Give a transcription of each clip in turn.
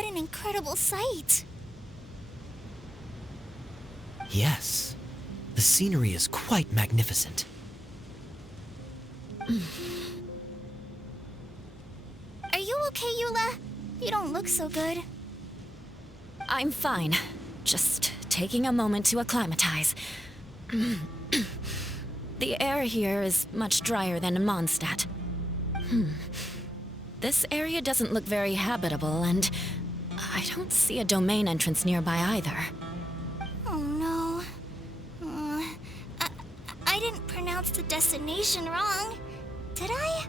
What an incredible sight! Yes, the scenery is quite magnificent. Are you okay, Eula? You don't look so good. I'm fine. Just taking a moment to acclimatize. The air here is much drier than in Mondstadt. This area doesn't look very habitable, and I don't see a domain entrance nearby either. Oh no. I didn't pronounce the destination wrong. Did I?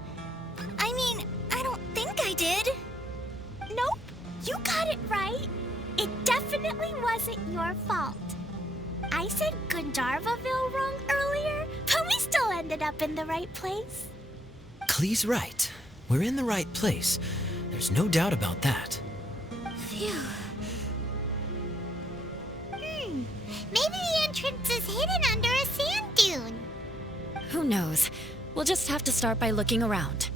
I mean, I don't think I did. Nope, you got it right. It definitely wasn't your fault. I said Gandharvaville wrong earlier, but we still ended up in the right place. Klee's right. We're in the right place. There's no doubt about that. Phew. Maybe the entrance is hidden under a sand dune. Who knows? We'll just have to start by looking around.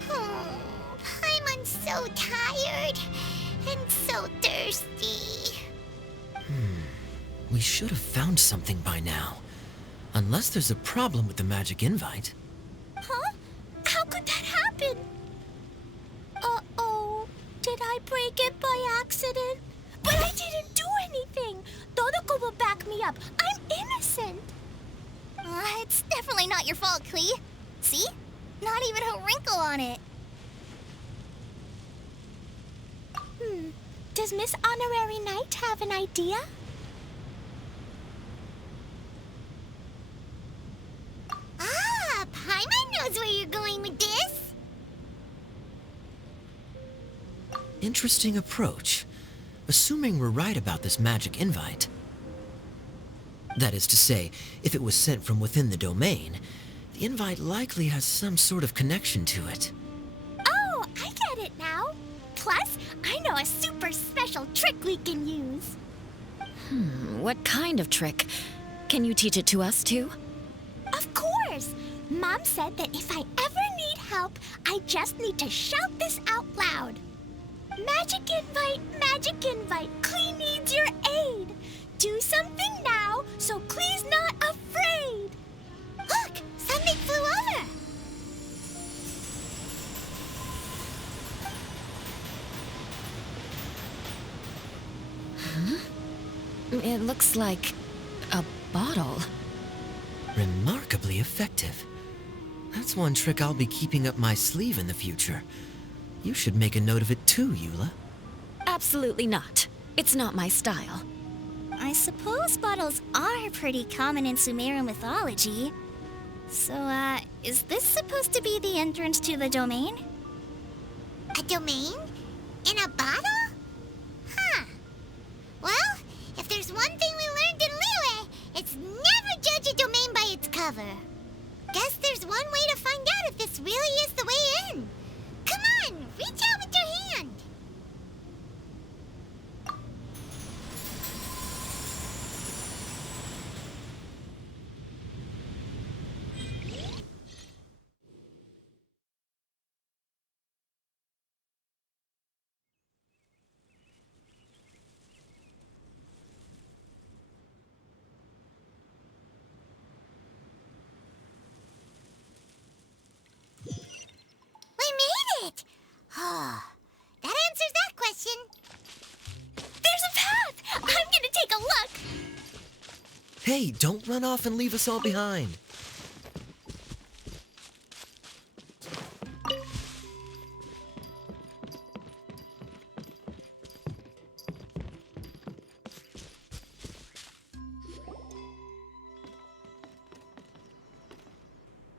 Paimon's so tired and so thirsty. We should have found something by now. Unless there's a problem with the magic invite. Huh? How could that happen? Uh-oh. Did I break it by accident? But I didn't do anything. Todoko will back me up. I'm innocent. It's definitely not your fault, Klee. See? Not even a wrinkle on it. Does Miss Honorary Knight have an idea? Paimon knows where you're going with this. Interesting approach. Assuming we're right about this magic invite. That is to say, if it was sent from within the domain, the invite likely has some sort of connection to it. Oh, I get it now. Plus, I know a super special trick we can use. What kind of trick? Can you teach it to us too? Of course. Mom said that if I ever need help, I just need to shout this out loud. Magic invite, Klee needs your aid. Do something now so Klee's not afraid. Look, something flew over. It looks like a bottle. Remarkably effective. That's one trick I'll be keeping up my sleeve in the future. You should make a note of it too, Eula. Absolutely not. It's not my style. I suppose bottles are pretty common in Sumeru mythology. So, is this supposed to be the entrance to the domain? A domain? In a bottle? Huh. Well, if there's one thing we learned in Liyue, it's never judge a domain by its cover. Guess there's one way to find out if this really is the way in. Come on, reach out with your hand. That answers that question. There's a path! I'm gonna take a look. Hey, don't run off and leave us all behind.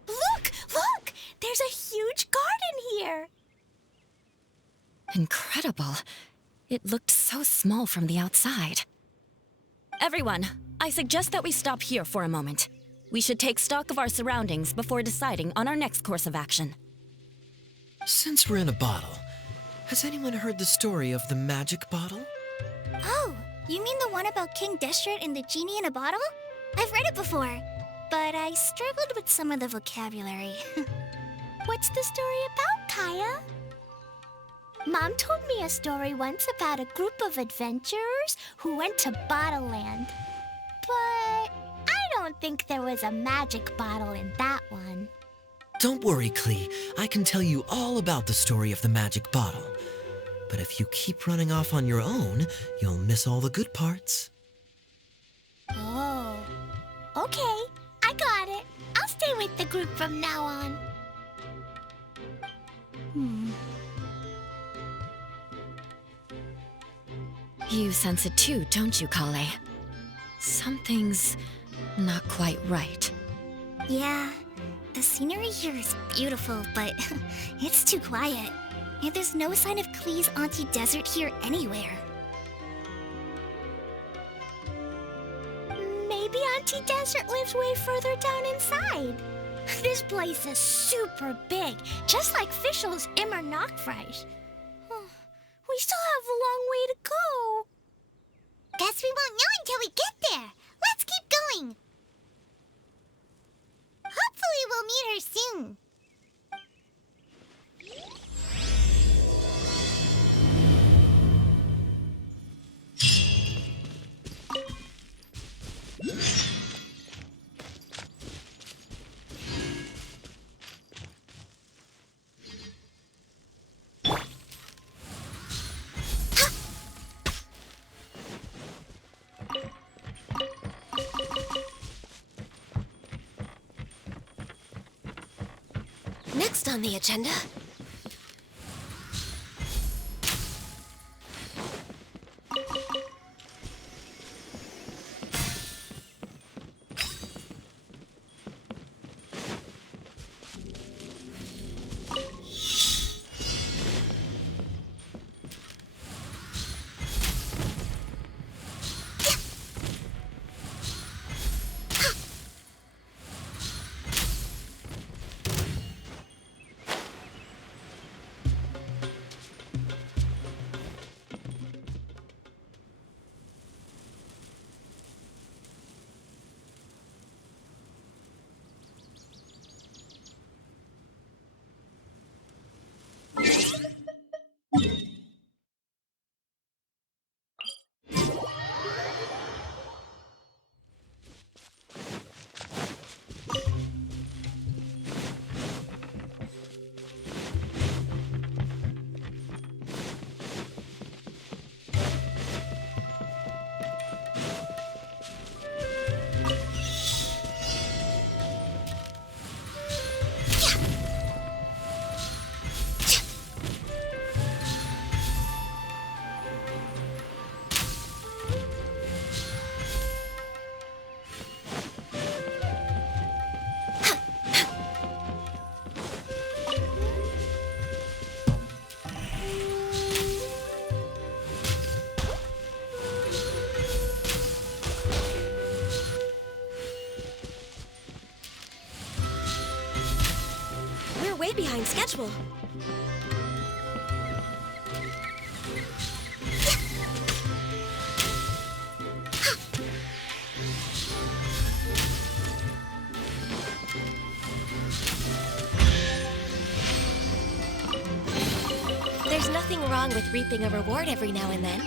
Look! There's a huge garden here. Incredible. It looked so small from the outside. Everyone, I suggest that we stop here for a moment. We should take stock of our surroundings before deciding on our next course of action. Since we're in a bottle, has anyone heard the story of the magic bottle? Oh, you mean the one about King Deshret and the genie in a bottle? I've read it before. but I struggled with some of the vocabulary. What's the story about, Kaya? Mom told me a story once about a group of adventurers who went to Bottle Land. But I don't think there was a magic bottle in that one. Don't worry, Klee. I can tell you all about the story of the magic bottle. But if you keep running off on your own, you'll miss all the good parts. Oh, okay. I got it. I'll stay with the group from now on. You sense it too, don't you, Kale? Something's not quite right. Yeah, the scenery here is beautiful, but it's too quiet. And there's no sign of Klee's Auntie Desert here anywhere. Maybe Auntie Desert lives way further down inside. This place is super big, just like Fischl's Immer Nachfreis. We still have a long way to go. Guess we won't know until we get there. Let's keep going. Hopefully we'll meet her soon. Next on the agenda. Way behind schedule. There's nothing wrong with reaping a reward every now and then.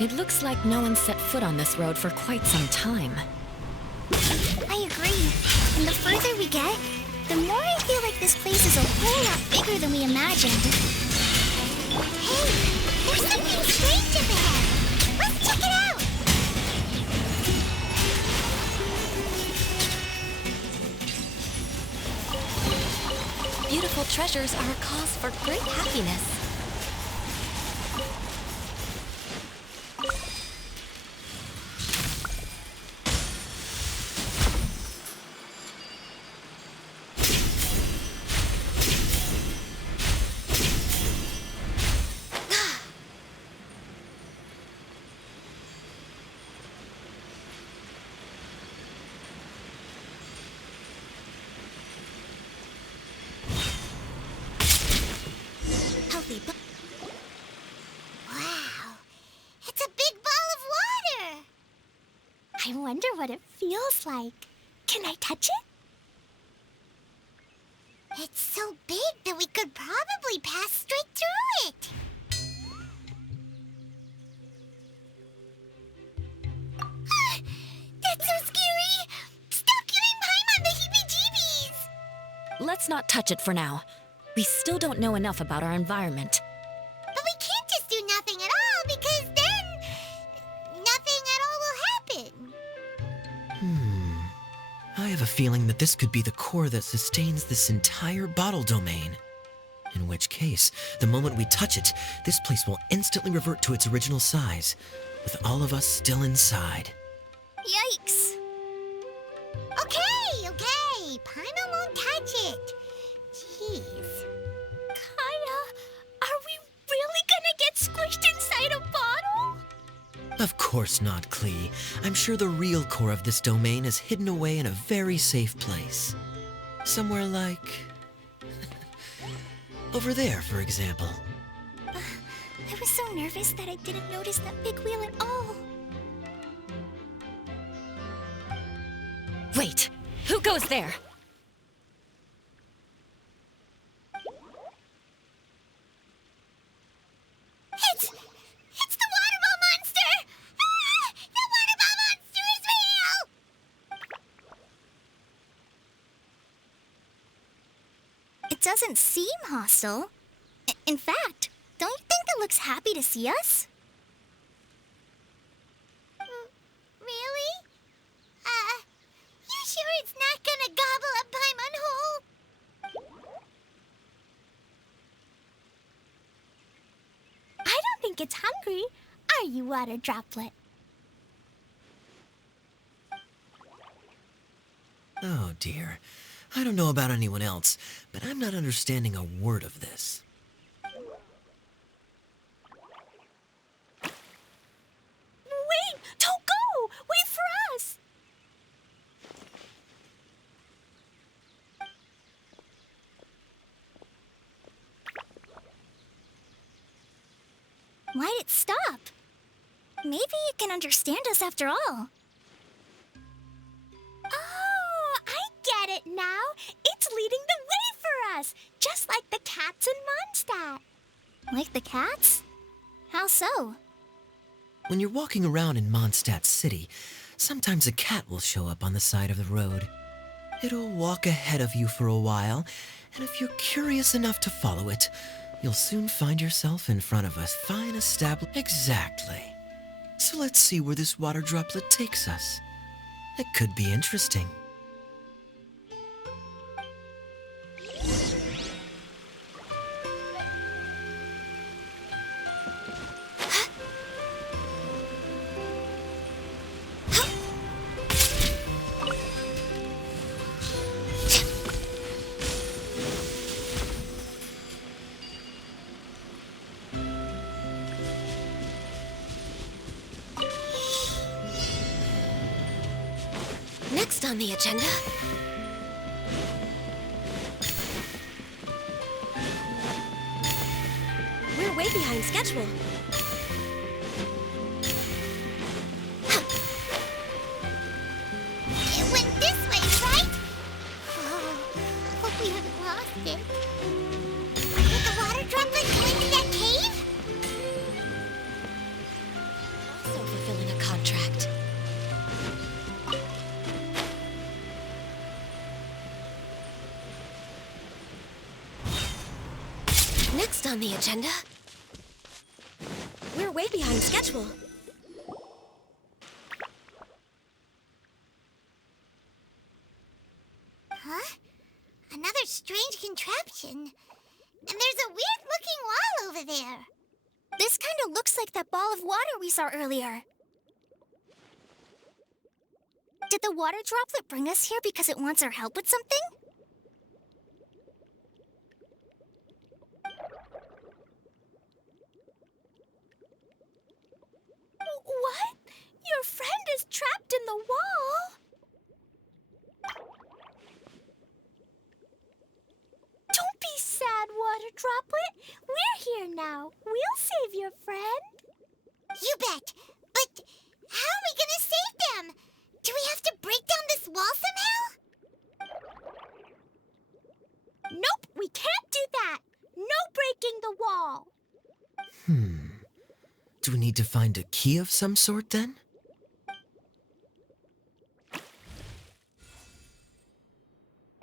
It looks like no one set foot on this road for quite some time. I agree. And the further we get, the more I feel like this place is a whole lot bigger than we imagined. Hey, there's something strange up ahead. Let's check it out. Beautiful treasures are a cause for great happiness. what it feels like. Can I touch it? It's so big that we could probably pass straight through it. That's so scary! Stop giving Paimon the heebie-jeebies! Let's not touch it for now. We still don't know enough about our environment. But we can't just do nothing at all, because then nothing at all will happen. I have a feeling that this could be the core that sustains this entire bottle domain. In which case, the moment we touch it, this place will instantly revert to its original size, with all of us still inside. Yikes. Okay. Paimon won't touch it. Jeez. Kaya, are we really gonna get squished inside a bottle? Of course not, Klee. I'm sure the real core of this domain is hidden away in a very safe place. Somewhere like... over there, for example. I was so nervous that I didn't notice that big wheel at all. Wait, who goes there? It's the water ball monster! Ah! The water ball monster is real! It doesn't seem hostile. In fact, don't you think it looks happy to see us? Really? You sure it's not gonna gobble up Paimon whole? I don't think it's hungry. Are you, water droplet? Oh dear. I don't know about anyone else, but I'm not understanding a word of this. Wait! Don't go! Wait for us! Why'd it stop? Maybe it can understand us after all. Oh, I get it now. It's leading the way for us, just like the cats in Mondstadt. Like the cats? How so? When you're walking around in Mondstadt City, sometimes a cat will show up on the side of the road. It'll walk ahead of you for a while, and if you're curious enough to follow it, you'll soon find yourself in front of a fine establishment. Exactly. So let's see where this water droplet takes us. It could be interesting. Next on the agenda... We're way behind schedule. It went this way, right? Oh, hope we haven't lost it. Did the water droplet go into that cave? Also fulfilling a contract. Next on the agenda... We're way behind schedule. Huh? Another strange contraption. And there's a weird-looking wall over there. This kind of looks like that ball of water we saw earlier. Did the water droplet bring us here because it wants our help with something? What? Your friend is trapped in the wall? Don't be sad, water droplet. We're here now. We'll save your friend. You bet. But how are we gonna save them? Do we have to break down this wall somehow? Nope, we can't do that. No breaking the wall. Do we need to find a key of some sort then?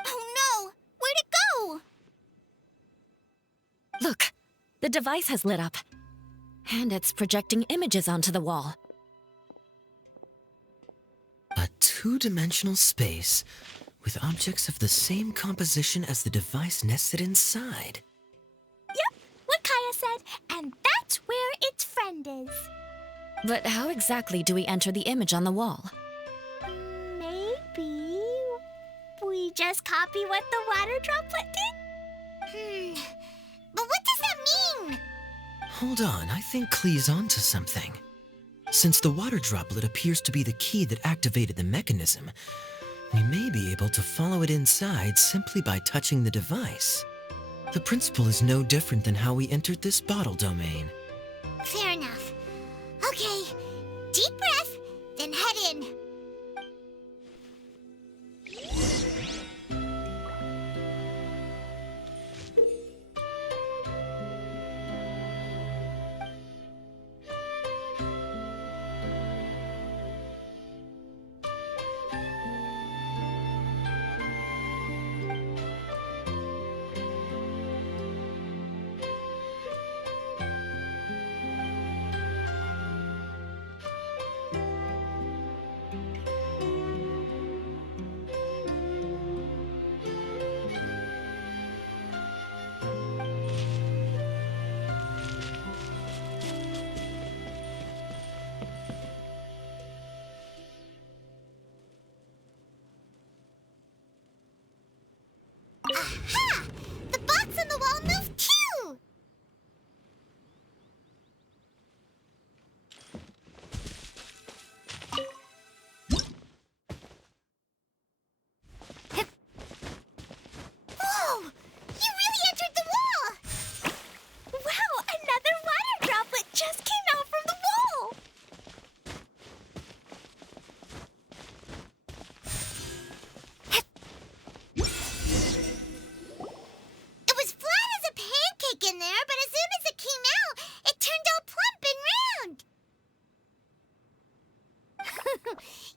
Oh no! Where'd it go? Look, the device has lit up. And it's projecting images onto the wall. A two-dimensional space with objects of the same composition as the device nested inside. Yep, what Kaya said, and that's where its friend is. But how exactly do we enter the image on the wall? Maybe we just copy what the water droplet did? But what does that mean? Hold on, I think Klee's onto something. Since the water droplet appears to be the key that activated the mechanism, we may be able to follow it inside simply by touching the device. The principle is no different than how we entered this bottle domain. Fair enough. Okay, deep breath, then head in. Aha! The box on the wall moved too! Whoa! You really entered the wall! Wow, another water droplet just came out from the wall! It was flat as a pancake in there, but as soon as it came out, it turned all plump and round.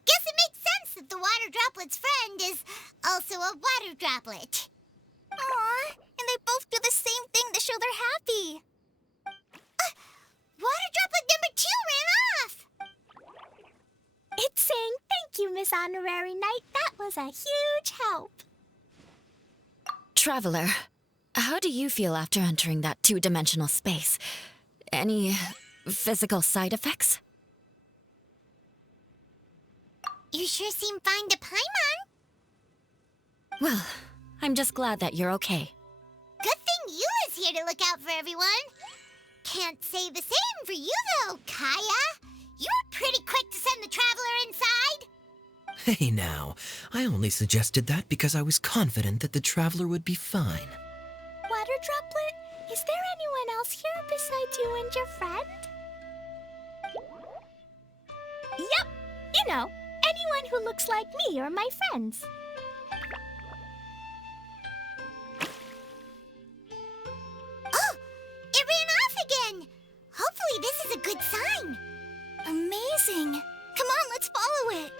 Guess it makes sense that the water droplet's friend is also a water droplet. Aw, and they both do the same thing to show they're happy. Water droplet number 2 ran off. It's saying thank you, Miss Honorary Knight. That was a huge help. Traveler, how do you feel after entering that two-dimensional space? Any physical side effects? You sure seem fine to Paimon. Well, I'm just glad that you're okay. Good thing you is here to look out for everyone. Can't say the same for you, though, Kaya. You were pretty quick to send the traveler inside. Hey now, I only suggested that because I was confident that the traveler would be fine. Water droplet, is there anyone else here besides you and your friend? Yep, you know, anyone who looks like me or my friends. Oh, it ran off again. Hopefully this is a good sign. Amazing. Come on, let's follow it.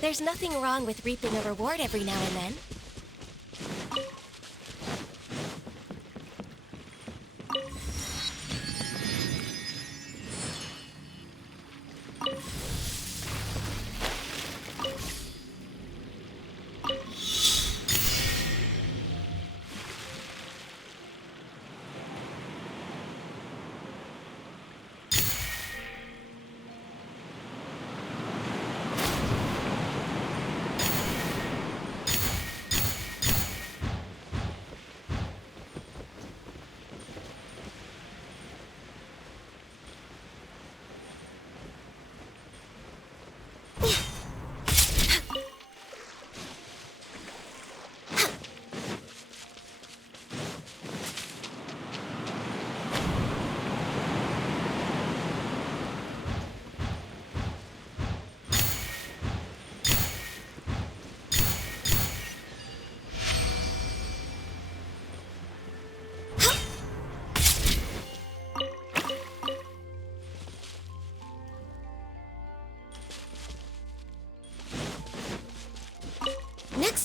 There's nothing wrong with reaping a reward every now and then.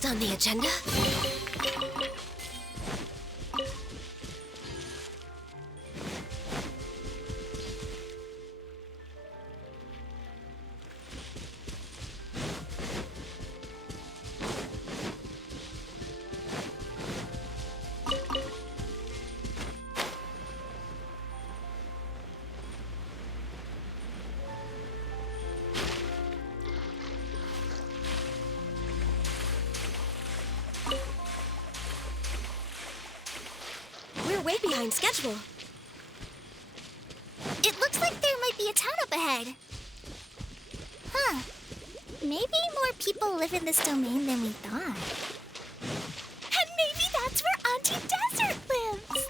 Next on the agenda? We're way behind schedule. It looks like there might be a town up ahead. Huh. Maybe more people live in this domain than we thought. And maybe that's where Auntie Desert lives.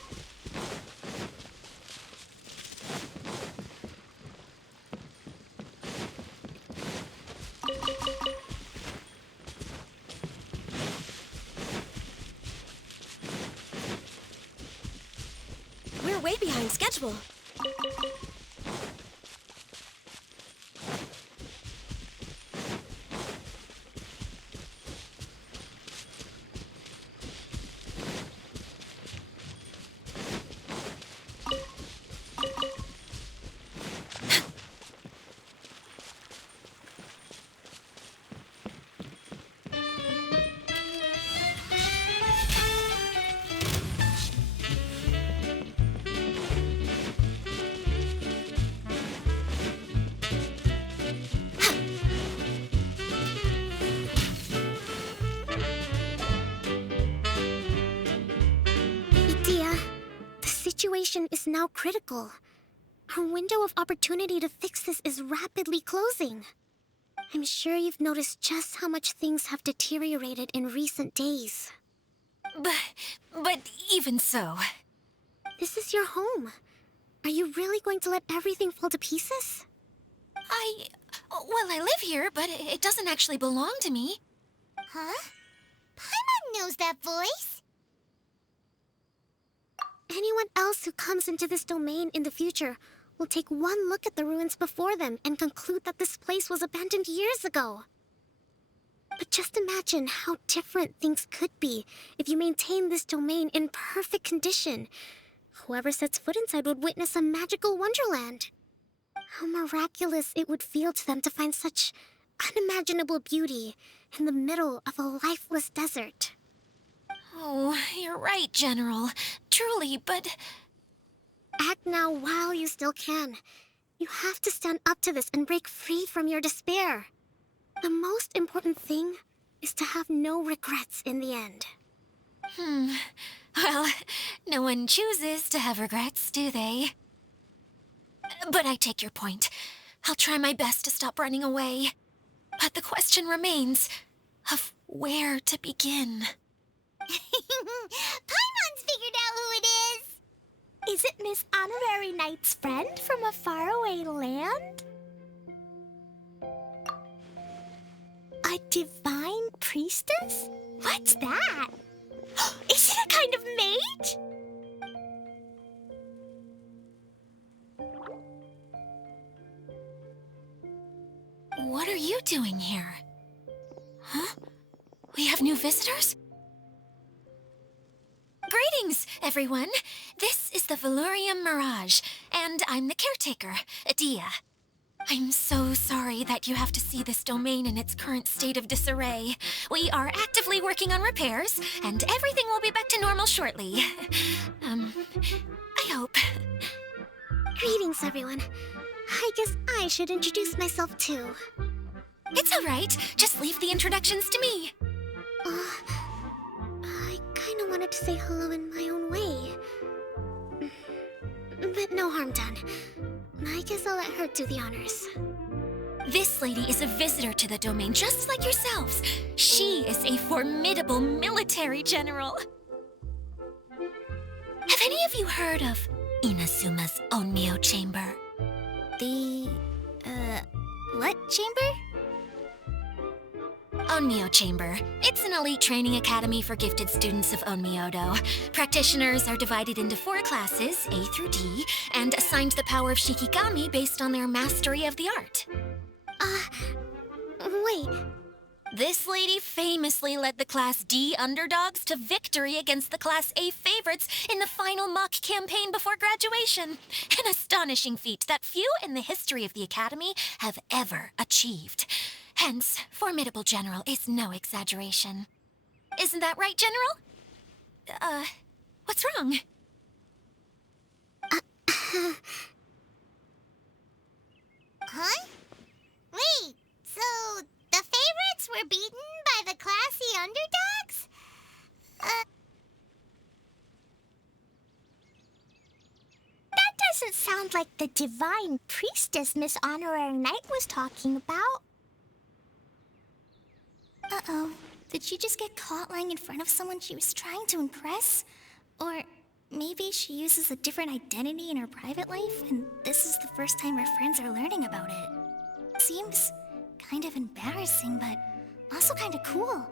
We're way behind schedule. Situation is now critical. Our window of opportunity to fix this is rapidly closing. I'm sure you've noticed just how much things have deteriorated in recent days. But even so... This is your home. Are you really going to let everything fall to pieces? Well, I live here, but it doesn't actually belong to me. Huh? Paimon knows that voice. Anyone else who comes into this domain in the future will take one look at the ruins before them and conclude that this place was abandoned years ago. But just imagine how different things could be if you maintain this domain in perfect condition. Whoever sets foot inside would witness a magical wonderland. How miraculous it would feel to them to find such unimaginable beauty in the middle of a lifeless desert. Oh, you're right, General. Truly, but... Act now while you still can. You have to stand up to this and break free from your despair. The most important thing is to have no regrets in the end. Well, no one chooses to have regrets, do they? But I take your point. I'll try my best to stop running away. But the question remains of where to begin. Paimon's figured out who it is! Is it Miss Honorary Knight's friend from a faraway land? A divine priestess? What's that? Is it a kind of mage? What are you doing here? Huh? We have new visitors? Greetings, everyone. This is the Valurium Mirage, and I'm the caretaker, Adia. I'm so sorry that you have to see this domain in its current state of disarray. We are actively working on repairs, and everything will be back to normal shortly. I hope. Greetings, everyone. I guess I should introduce myself too. It's all right. Just leave the introductions to me. I kinda wanted to say hello in my own way. But no harm done. I guess I'll let her do the honors. This lady is a visitor to the domain, just like yourselves. She is a formidable military general. Have any of you heard of Inazuma's Onmyo Chamber? The, what chamber? Onmyo Chamber. It's an elite training academy for gifted students of Onmyodo. Practitioners are divided into 4 classes, A through D, and assigned the power of Shikigami based on their mastery of the art. Wait. This lady famously led the Class D underdogs to victory against the Class A favorites in the final mock campaign before graduation. An astonishing feat that few in the history of the Academy have ever achieved. Hence, formidable general is no exaggeration. Isn't that right, General? What's wrong? Huh? Wait, so the favorites were beaten by the classy underdogs? That doesn't sound like the divine priestess Miss Honorary Knight was talking about. Uh-oh. Did she just get caught lying in front of someone she was trying to impress? Or maybe she uses a different identity in her private life, and this is the first time her friends are learning about it. Seems kind of embarrassing, but also kind of cool.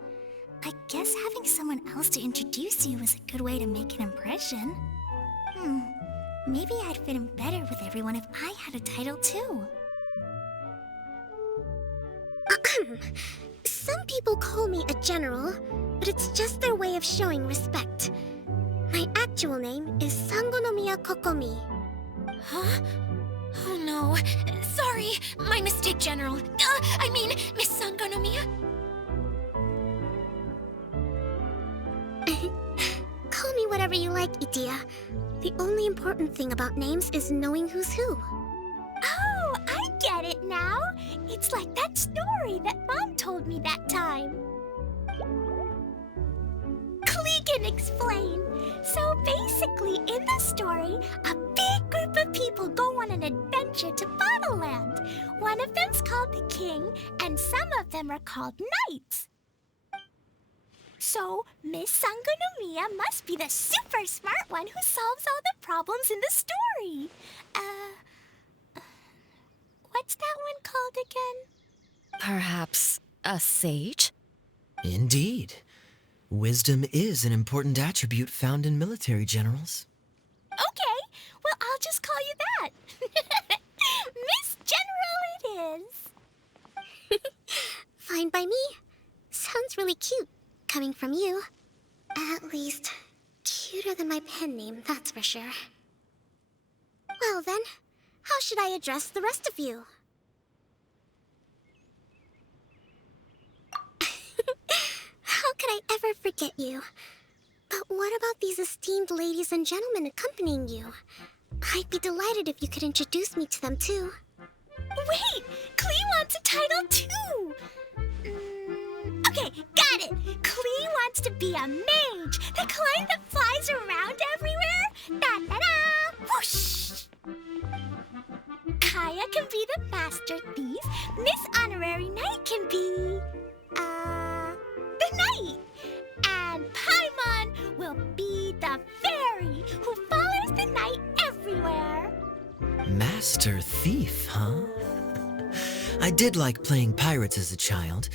I guess having someone else to introduce you is a good way to make an impression. Maybe I'd fit in better with everyone if I had a title too. Some people call me a general, but it's just their way of showing respect. My actual name is Sangonomiya Kokomi. Huh? Oh no. Sorry, my mistake, General. I mean, Miss Sangonomiya. Call me whatever you like, Itia. The only important thing about names is knowing who's who. Oh, I get it now. It's like that story that Mom told me that time. Klee can explain. So basically, in the story, a big group of people go on an adventure to Bottleland. One of them's called the King, and some of them are called Knights. So, Miss Sangonomiya must be the super smart one who solves all the problems in the story. What's that one called again? Perhaps a sage? Indeed. Wisdom is an important attribute found in military generals. Okay, well, I'll just call you that. Miss General it is. Fine by me. Sounds really cute, coming from you. At least, cuter than my pen name, that's for sure. Well then, how should I address the rest of you? How could I ever forget you? But what about these esteemed ladies and gentlemen accompanying you? I'd be delighted if you could introduce me to them too. Wait! Klee wants a title too! Okay, got it! Klee wants to be a mage! The kind that flies around everywhere! Da-da-da! Whoosh! Kaya can be the master thief. Miss Honorary Knight can be... the knight. And Paimon will be the fairy who follows the knight everywhere. Master Thief, huh? I did like playing pirates as a child,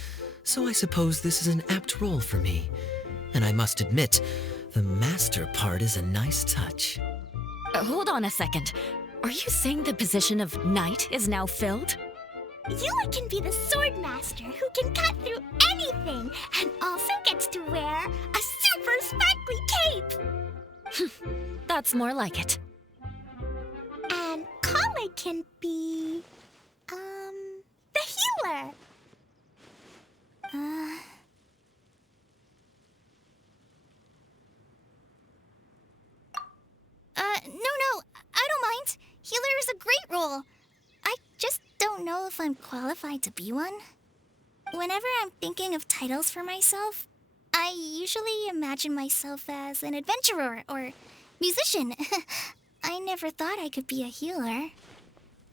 so I suppose this is an apt role for me. And I must admit, the master part is a nice touch. Hold on a second. Are you saying the position of knight is now filled? Yula can be the sword master who can cut through anything and also gets to wear a super sparkly cape. That's more like it. And Kale can be... the healer. No, I don't mind. Healer is a great role. I just don't know if I'm qualified to be one. Whenever I'm thinking of titles for myself, I usually imagine myself as an adventurer or musician. I never thought I could be a healer.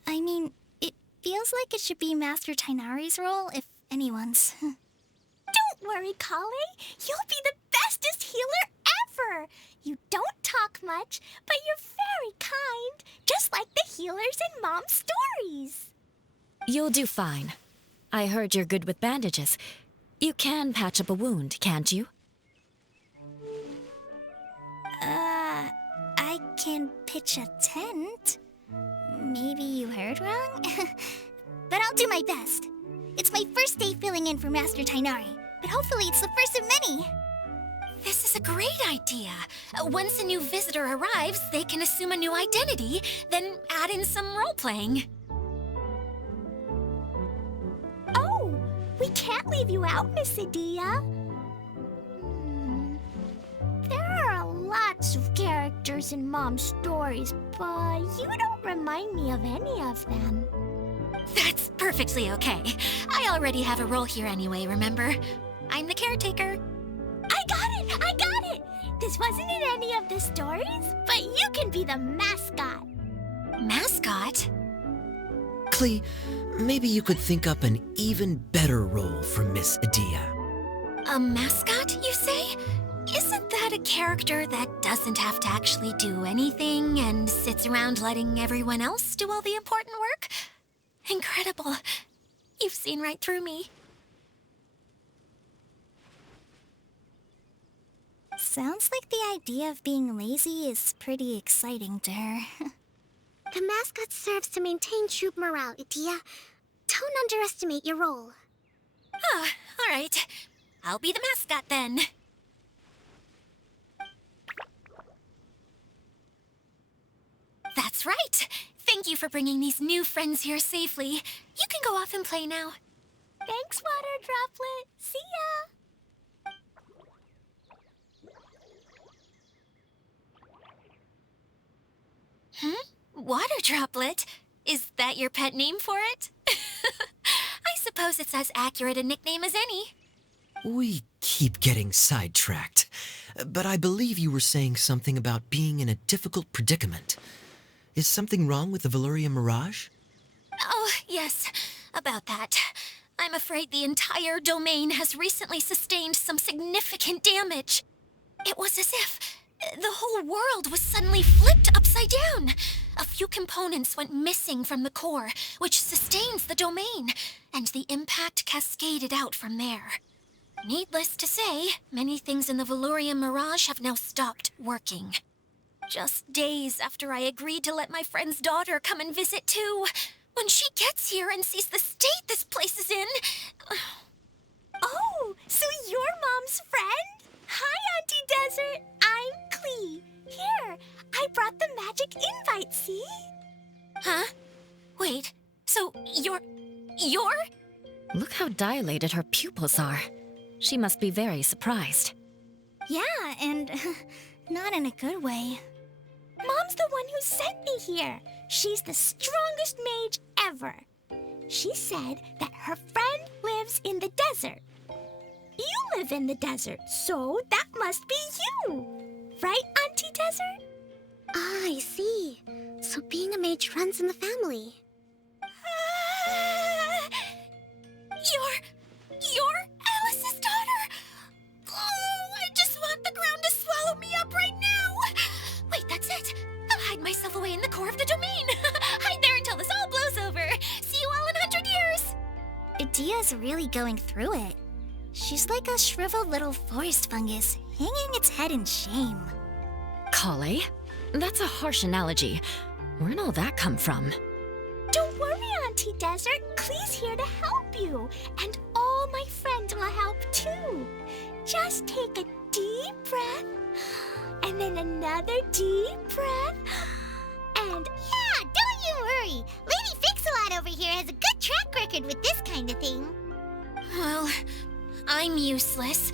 I mean, it feels like it should be Master Tainari's role, if anyone's. Don't worry, Kale. You'll be the bestest healer ever. You don't talk much, but you're very kind, just like the healers in Mom's stories. You'll do fine. I heard you're good with bandages. You can patch up a wound, can't you? I can pitch a tent. Maybe you heard wrong? But I'll do my best. It's my first day filling in for Master Tainari, but hopefully it's the first of many. This is a great idea. Once a new visitor arrives, they can assume a new identity, then add in some role-playing. Oh, we can't leave you out, Miss Adia. There are lots of characters in Mom's stories, but you don't remind me of any of them. That's perfectly okay. I already have a role here anyway, remember? I'm the caretaker. I got it! This wasn't in any of the stories, but you can be the mascot. Mascot? Klee, maybe you could think up an even better role for Miss Adia. A mascot, you say? Isn't that a character that doesn't have to actually do anything and sits around letting everyone else do all the important work? Incredible. You've seen right through me. Sounds like the idea of being lazy is pretty exciting to her. The mascot serves to maintain troop morale, Adia. Don't underestimate your role. Ah, all right. I'll be the mascot then. That's right. Thank you for bringing these new friends here safely. You can go off and play now. Thanks, Water Droplet. See ya! Water Droplet? Is that your pet name for it? I suppose it's as accurate a nickname as any. We keep getting sidetracked, but I believe you were saying something about being in a difficult predicament. Is something wrong with the Veluria Mirage? Oh, yes, about that. I'm afraid the entire domain has recently sustained some significant damage. It was as if the whole world was suddenly flipped upside down. A few components went missing from the core, which sustains the domain, and the impact cascaded out from there. Needless to say, many things in the Veluria Mirage have now stopped working. Just days after I agreed to let my friend's daughter come and visit too. When she gets here and sees the state this place is in... Oh, so you're Mom's friend? Hi, Auntie Desert. I'm Klee. Here, I brought the magic invite, see? Huh? Wait, so you're... Look how dilated her pupils are. She must be very surprised. Yeah, and not in a good way. Mom's the one who sent me here. She's the strongest mage ever. She said that her friend lives in the desert. You live in the desert, so that must be you. Right, Auntie Desert? Ah, I see. So being a mage runs in the family. You're Alice's daughter? Oh, I just want the ground to swallow me up right now. Wait, that's it. I'll hide myself away in the core of the domain. Hide there until this all blows over. See you all in 100 years. Adia's really going through it. She's like a shriveled little forest fungus, hanging its head in shame. Kale? That's a harsh analogy. Where'd all that come from? Don't worry, Auntie Desert. Klee's here to help you. And all my friends will help too. Just take a deep breath. And then another deep breath. And... Yeah, don't you worry. Lady Fix-A-Lot over here has a good track record with this kind of thing. Well, I'm useless.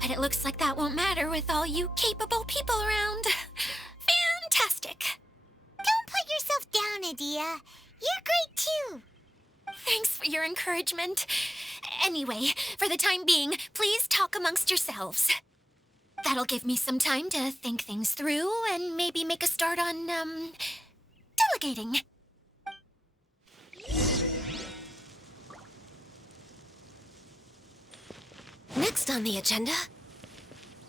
But it looks like that won't matter with all you capable people around. Fantastic. Don't put yourself down, Adia. You're great too. Thanks for your encouragement. Anyway, for the time being, please talk amongst yourselves. That'll give me some time to think things through and maybe make a start on, delegating. Next on the agenda...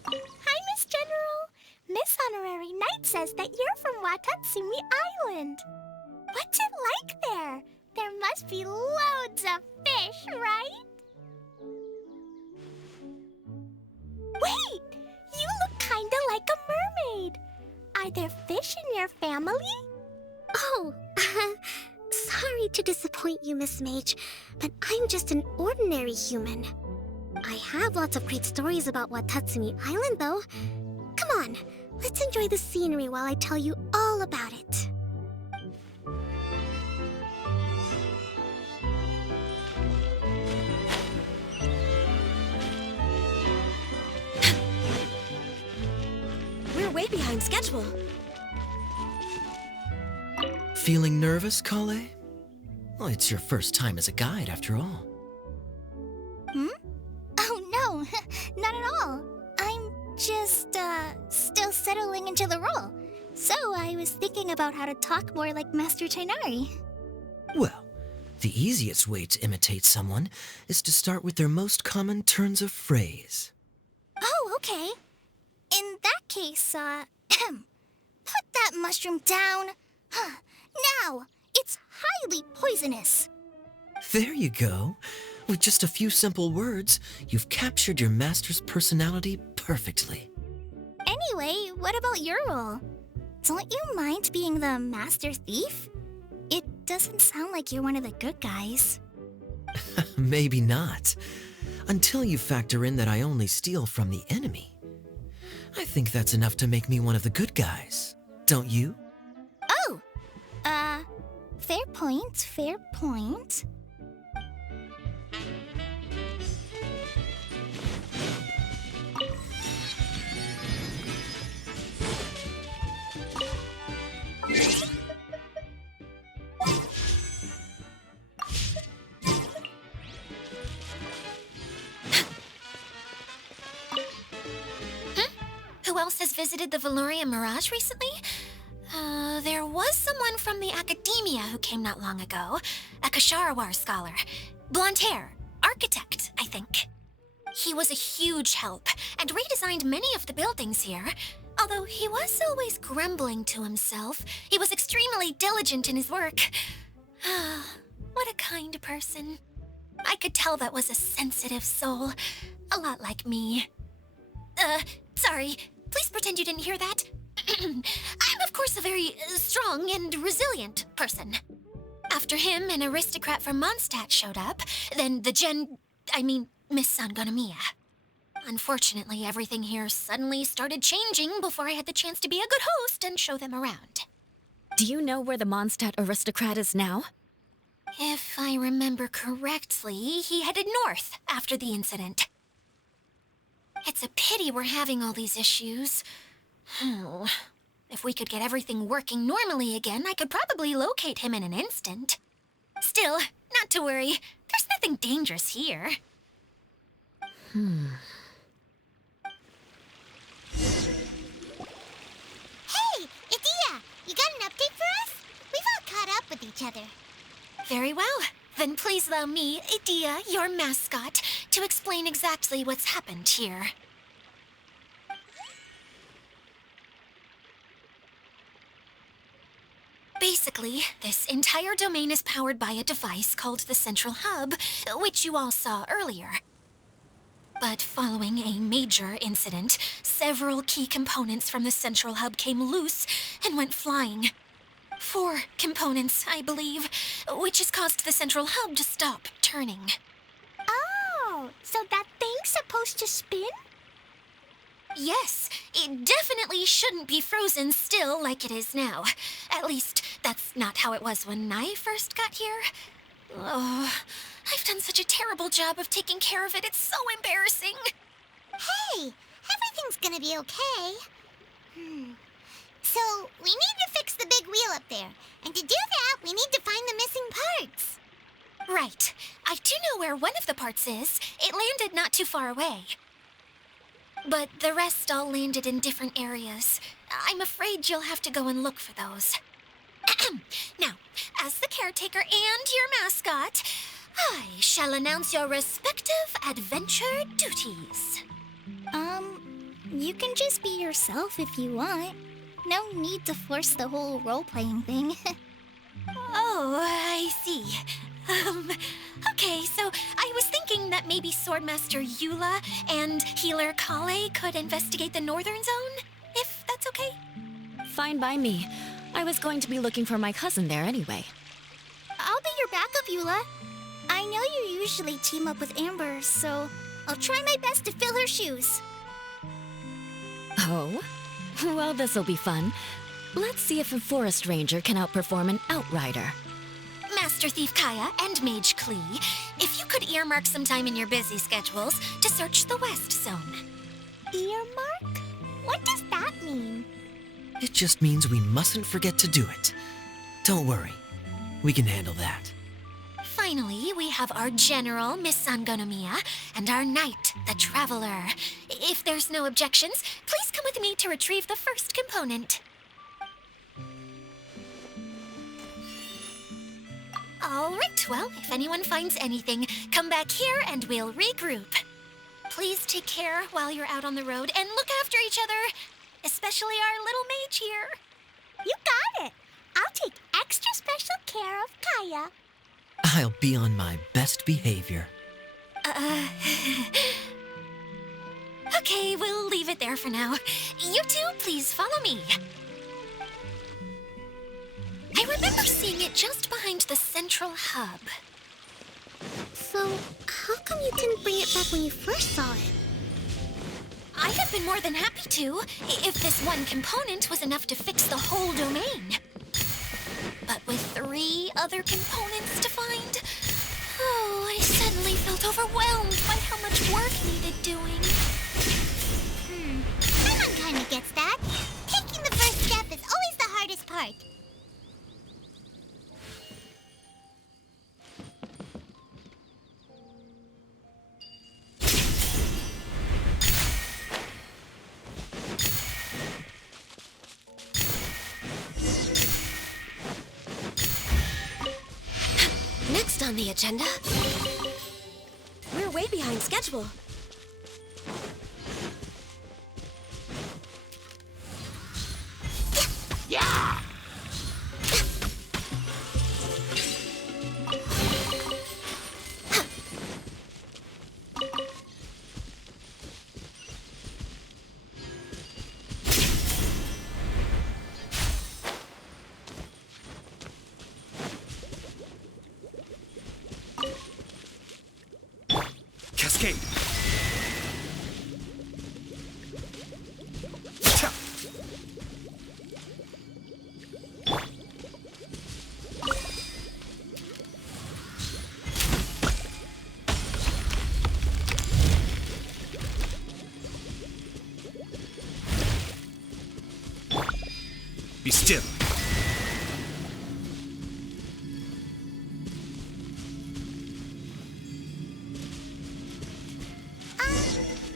Hi, Miss General. Miss Honorary Knight says that you're from Watatsumi Island. What's it like there? There must be loads of fish, right? Wait! You look kinda like a mermaid. Are there fish in your family? Oh, sorry sorry to disappoint you, Miss Mage, but I'm just an ordinary human. I have lots of great stories about Watatsumi Island, though. Come on, let's enjoy the scenery while I tell you all about it. We're way behind schedule. Feeling nervous, Kale? Well, it's your first time as a guide, after all. Oh no, not at all. I'm just, still settling into the role. So I was thinking about how to talk more like Master Chainari. Well, the easiest way to imitate someone is to start with their most common turns of phrase. Oh, okay. In that case, put that mushroom down. Now, it's highly poisonous. There you go. With just a few simple words, you've captured your master's personality perfectly. Anyway, what about your role? Don't you mind being the master thief? It doesn't sound like you're one of the good guys. Maybe not. Until you factor in that I only steal from the enemy. I think that's enough to make me one of the good guys. Don't you? Oh! Fair point, fair point. Who else has visited the Veloria Mirage recently? There was someone from the academia who came not long ago. A Kasharawar scholar. Blonde hair. Architect, I think. He was a huge help and redesigned many of the buildings here. Although he was always grumbling to himself, he was extremely diligent in his work. What a kind person. I could tell that was a sensitive soul. A lot like me. Sorry. Please pretend you didn't hear that. I'm, of course, a very strong and resilient person. After him, an aristocrat from Mondstadt showed up, then Miss Sangonomiya. Unfortunately, everything here suddenly started changing before I had the chance to be a good host and show them around. Do you know where the Mondstadt aristocrat is now? If I remember correctly, he headed north after the incident. It's a pity we're having all these issues. If we could get everything working normally again, I could probably locate him in an instant. Still, not to worry. There's nothing dangerous here. Hey, Idia, you got an update for us? We've all caught up with each other. Very well. Then please allow me, Idia, your mascot, to explain exactly what's happened here. Basically, this entire domain is powered by a device called the Central Hub, which you all saw earlier. But following a major incident, several key components from the Central Hub came loose and went flying. 4 components, I believe, which has caused the Central Hub to stop turning. Oh, so that thing's supposed to spin? Yes, it definitely shouldn't be frozen still like it is now. At least, that's not how it was when I first got here. Oh, I've done such a terrible job of taking care of it, it's so embarrassing. Hey, everything's gonna be okay. So, we need to fix the big wheel up there. And to do that, we need to find the missing parts. Right. I do know where one of the parts is. It landed not too far away. But the rest all landed in different areas. I'm afraid you'll have to go and look for those. Now, as the caretaker and your mascot, I shall announce your respective adventure duties. You can just be yourself if you want. No need to force the whole role-playing thing. Oh, I see. Okay, so I was thinking that maybe Swordmaster Eula and Healer Kale could investigate the northern zone, if that's okay? Fine by me. I was going to be looking for my cousin there anyway. I'll be your Beulah. I know you usually team up with Amber, so I'll try my best to fill her shoes. Oh? Well, this'll be fun. Let's see if a forest ranger can outperform an outrider. Master Thief Kaya and Mage Klee, if you could earmark some time in your busy schedules to search the West Zone. Earmark? What does that mean? It just means we mustn't forget to do it. Don't worry. We can handle that. Finally, we have our General, Miss Sangonomiya, and our Knight, the Traveler. If there's no objections, please come with me to retrieve the first component. All right, well, if anyone finds anything, come back here and we'll regroup. Please take care while you're out on the road and look after each other, especially our little mage here. You got it. I'll take extra special care of Kaya. I'll be on my best behavior. Okay, we'll leave it there for now. You two, please follow me. I remember seeing it just behind the central hub. So, how come you didn't bring it back when you first saw it? I'd have been more than happy to, if this one component was enough to fix the whole domain. But with 3 other components to find, I suddenly felt overwhelmed by how much work needed doing. Someone kinda gets that. Taking the first step is always the hardest part. Next on the agenda, we're way behind schedule. Yeah! Cascade! Be still.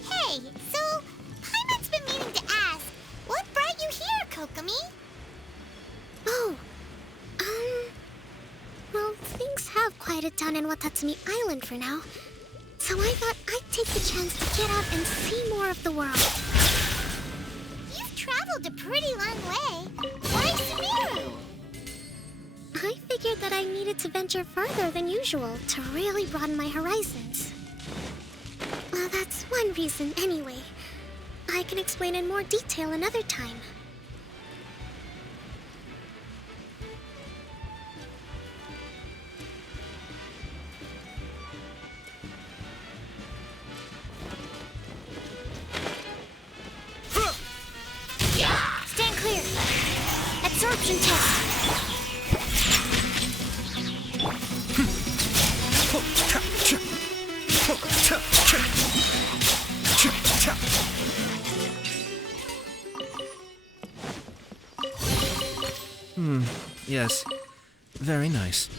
Hey, so Paimon's been meaning to ask, what brought you here, Kokomi? Oh, well, things have quieted down in Watatsumi Island for now. So I thought I'd take the chance to get out and see more of the world. You've traveled a pretty long way. Why Semерых? I figured that I needed to venture further than usual to really broaden my horizons. Well, that's one reason anyway. I can explain in more detail another time. Stand clear. Absorption test. Yes. Very nice.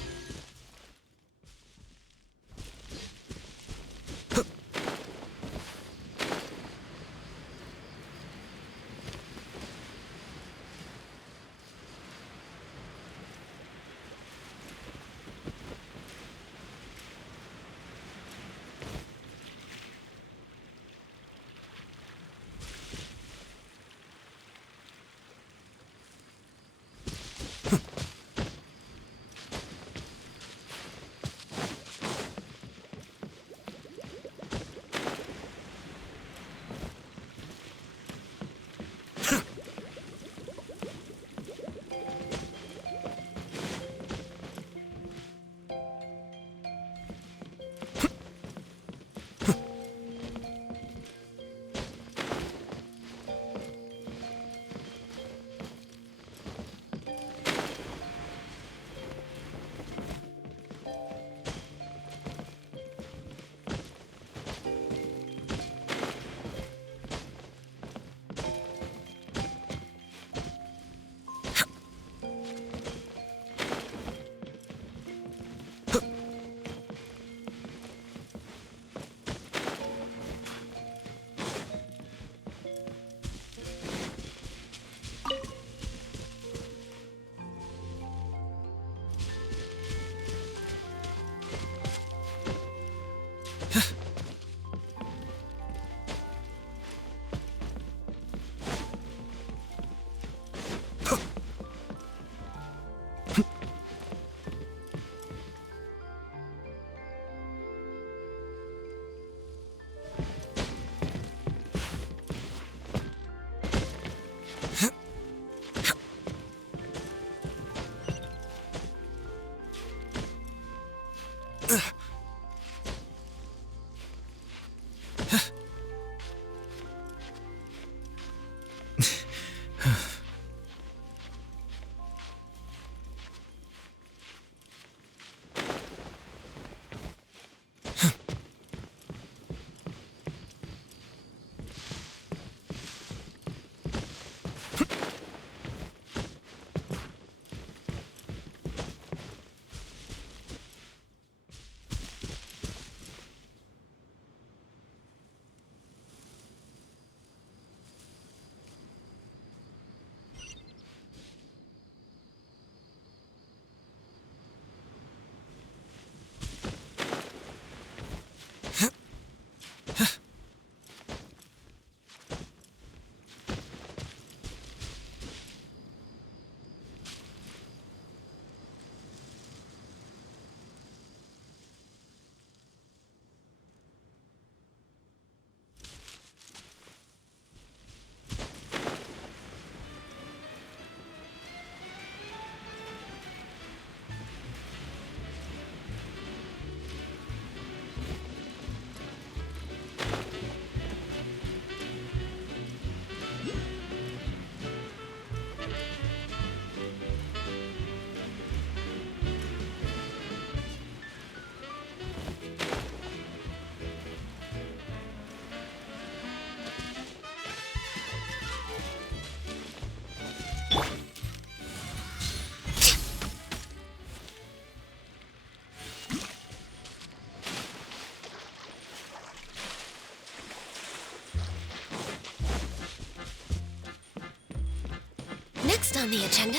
Next on the agenda...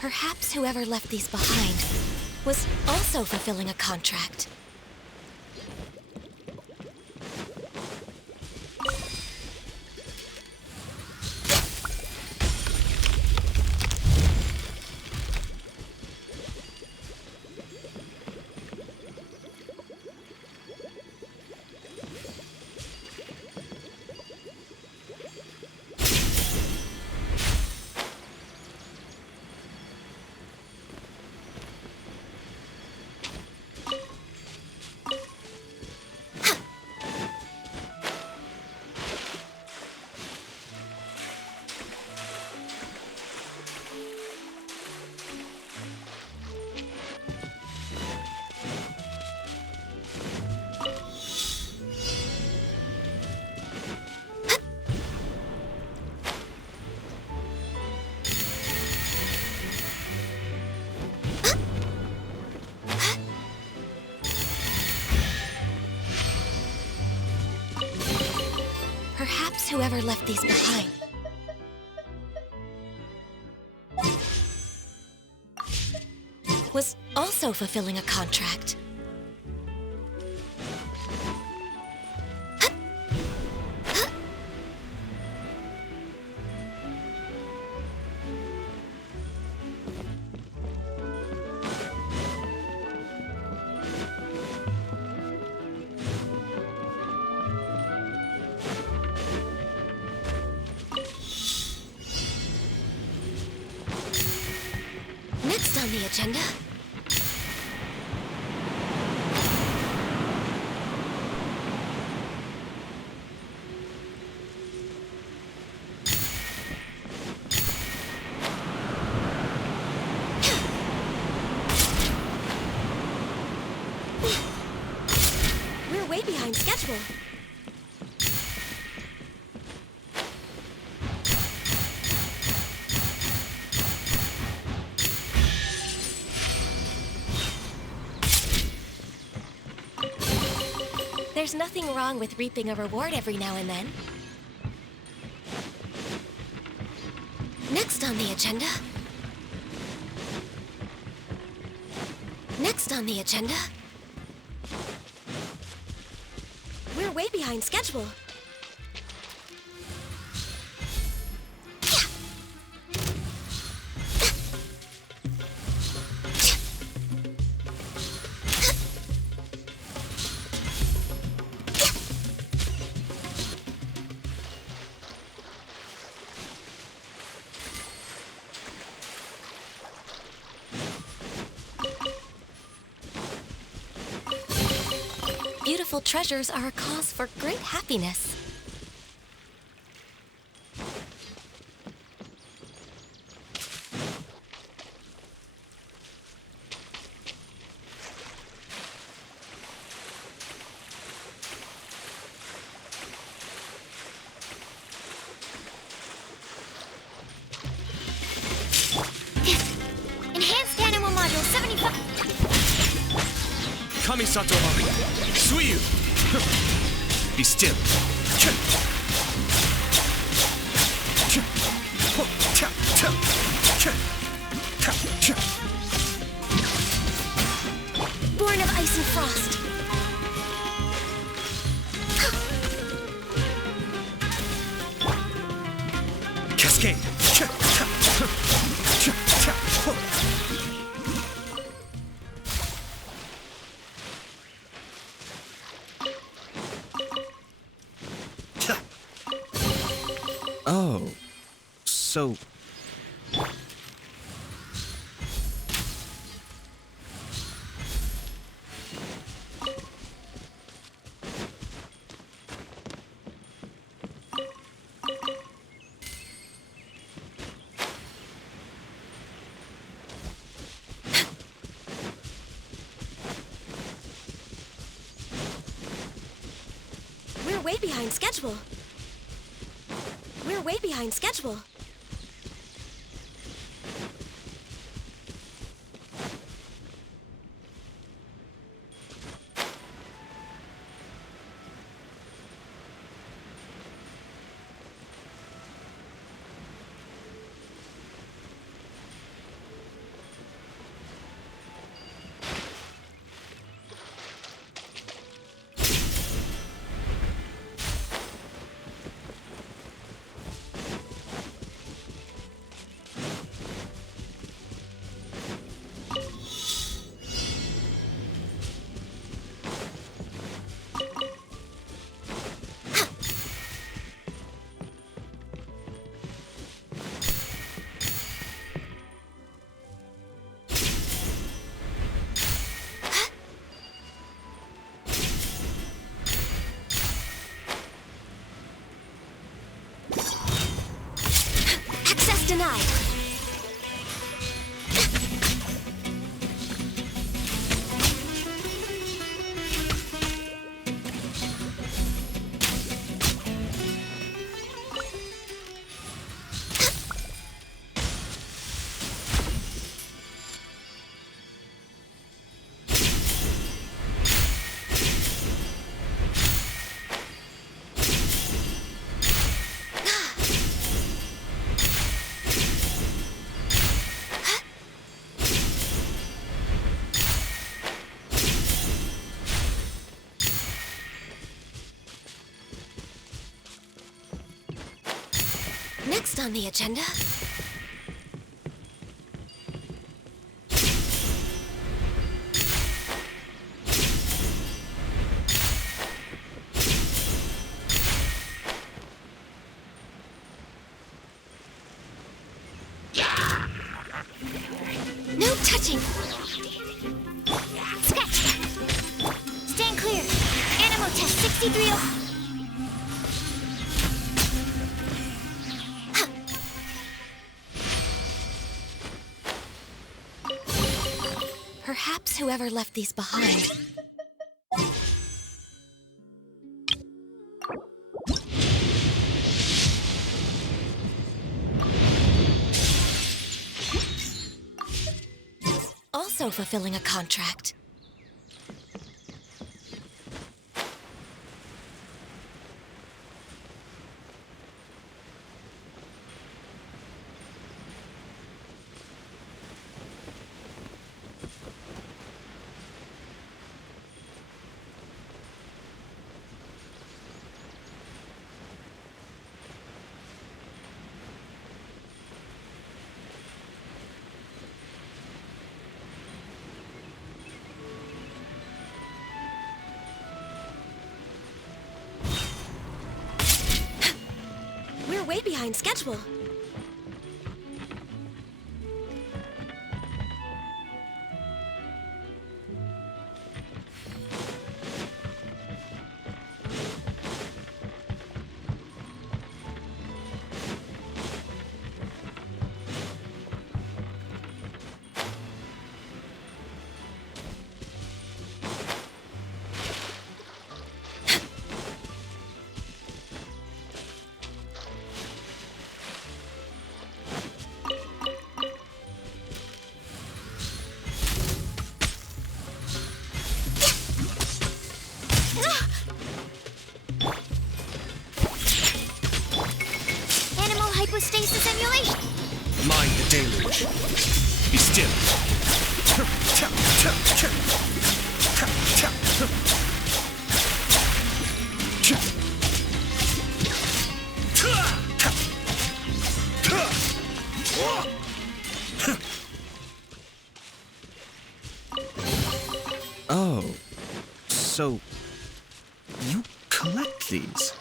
Perhaps whoever left these behind was also fulfilling a contract. Perhaps whoever left these behind was also fulfilling a contract. Next on the agenda... We're way behind schedule. There's nothing wrong with reaping a reward every now and then. Next on the agenda... Next on the agenda... We're way behind schedule. Beautiful treasures are a cause for great happiness. Enhanced Animal Module 75. Kamisato. Suiyu. Be still. Born of ice and frost. Cascade. Oh, so... We're way behind schedule. We're way behind schedule. Denied. Next on the agenda... No touching! Scratch! Stand clear! Animal test 63... Perhaps whoever left these behind. Also fulfilling a contract. We're way behind schedule. Oh, so you collect these?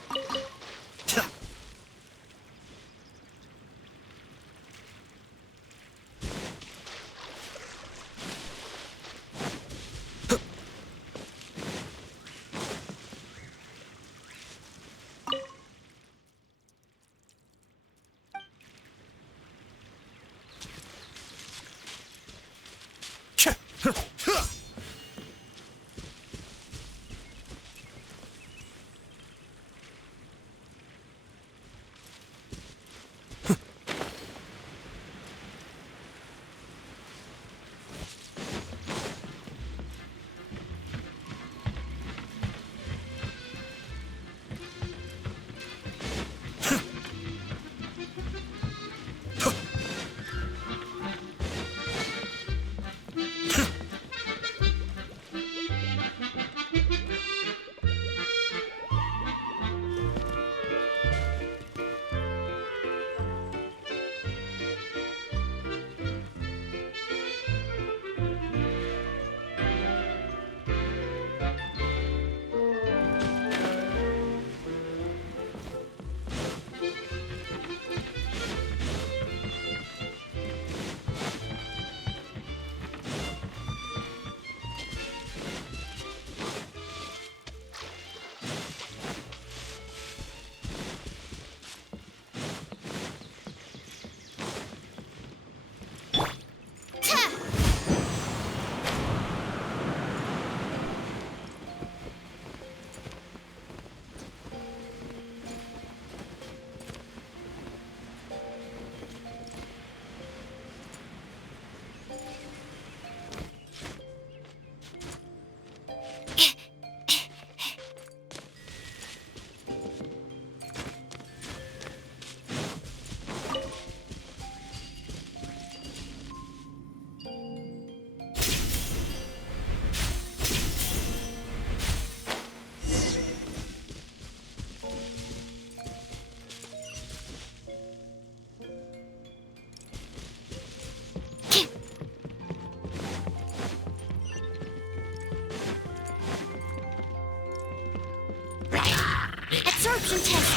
Absorption test.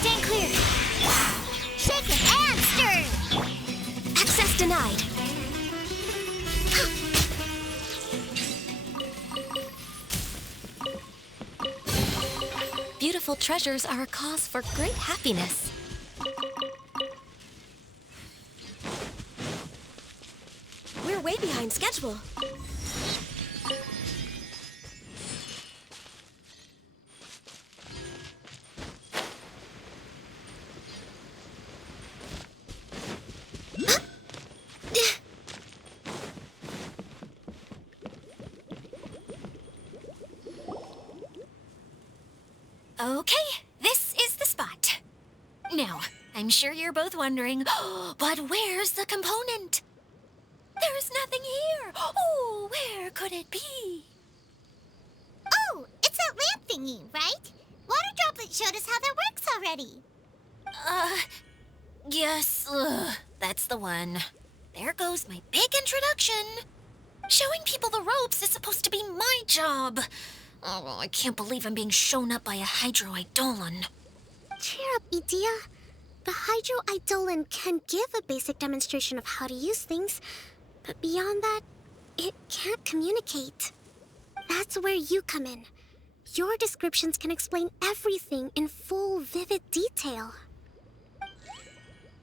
Stand clear. Shaken and stirred. Access denied. Beautiful treasures are a cause for great happiness. We're way behind schedule. Okay, this is the spot. Now, I'm sure you're both wondering, but where's the component? There's nothing here. Oh, where could it be? Oh, it's that lamp thingy, right? Water Droplet showed us how that works already. Yes, that's the one. There goes my big introduction. Showing people the ropes is supposed to be my job. Oh, I can't believe I'm being shown up by a Hydroidolon. Cheer up, Idea. The Hydroidolon can give a basic demonstration of how to use things, but beyond that, it can't communicate. That's where you come in. Your descriptions can explain everything in full, vivid detail.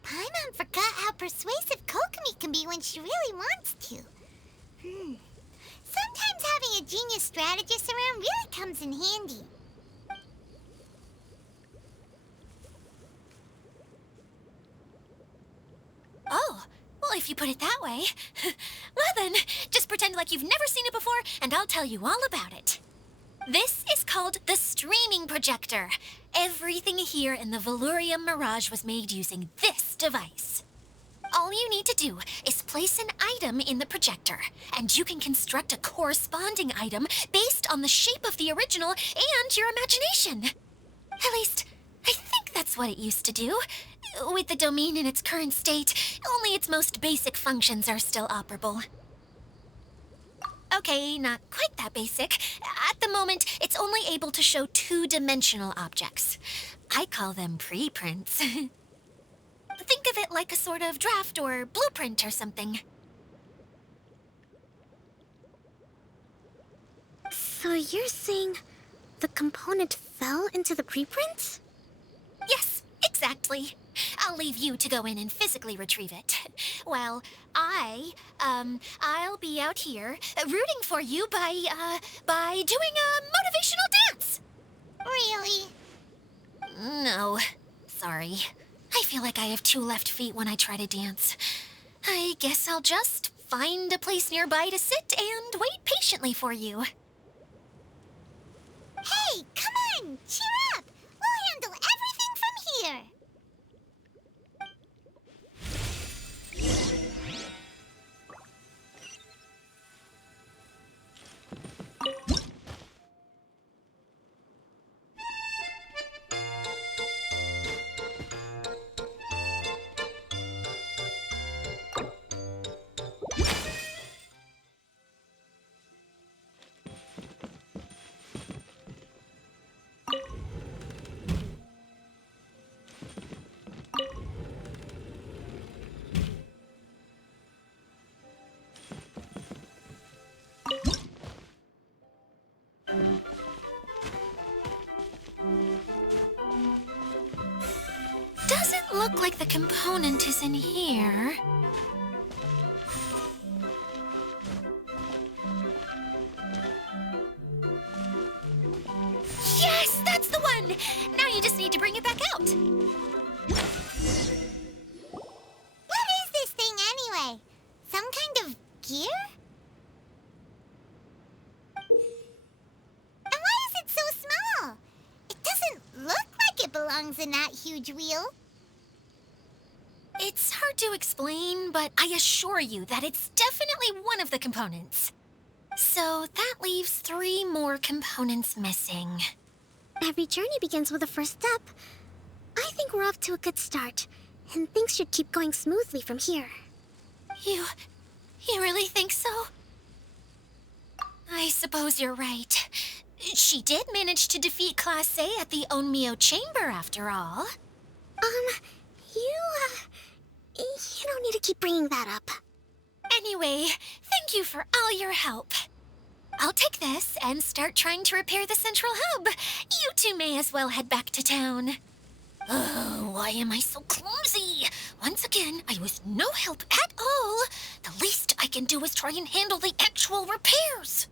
Paimon forgot how persuasive Kokomi can be when she really wants to. Sometimes having a genius strategist around really comes in handy. Oh, well, if you put it that way. Well then, just pretend like you've never seen it before, and I'll tell you all about it. This is called the streaming projector. Everything here in the Valurium Mirage was made using this device. All you need to do is place an item in the projector, and you can construct a corresponding item based on the shape of the original and your imagination. At least, I think that's what it used to do. With the domain in its current state, only its most basic functions are still operable. Okay, not quite that basic. At the moment, it's only able to show two-dimensional objects. I call them preprints. Think of it like a sort of draft or blueprint or something. So you're saying the component fell into the preprint? Yes, exactly. I'll leave you to go in and physically retrieve it. While I'll be out here rooting for you by doing a motivational dance. Really? No, sorry. I feel like I have two left feet when I try to dance. I guess I'll just find a place nearby to sit and wait patiently for you. Hey, come on! Cheer up! We'll handle everything from here! Doesn't look like the component is in here. Yes, that's the one! Now you just need to bring it back out. What is this thing anyway? Some kind of gear? And why is it so small? It doesn't look like it belongs in that huge wheel. It's hard to explain, but I assure you that it's definitely one of the components. So that leaves 3 more components missing. Every journey begins with a first step. I think we're off to a good start, and things should keep going smoothly from here. You really think so? I suppose you're right. She did manage to defeat Class A at the Onmyo Chamber, after all. You don't need to keep bringing that up. Anyway, thank you for all your help. I'll take this and start trying to repair the central hub. You two may as well head back to town. Oh, why am I so clumsy? Once again, I was no help at all. The least I can do is try and handle the actual repairs.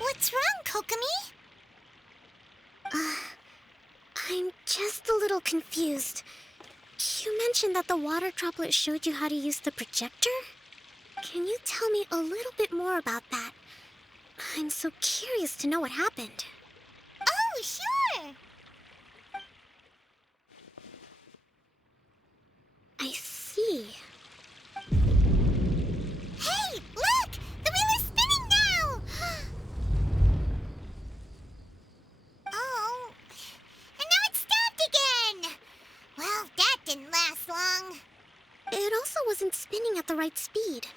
What's wrong, Kokomi? I'm just a little confused. You mentioned that the water droplet showed you how to use the projector? Can you tell me a little bit more about that? I'm so curious to know what happened. Oh, sure! I see. Hey, look! The wheel is spinning now! Oh, and now it's stopped again! Well, that didn't last long. It also wasn't spinning at the right speed.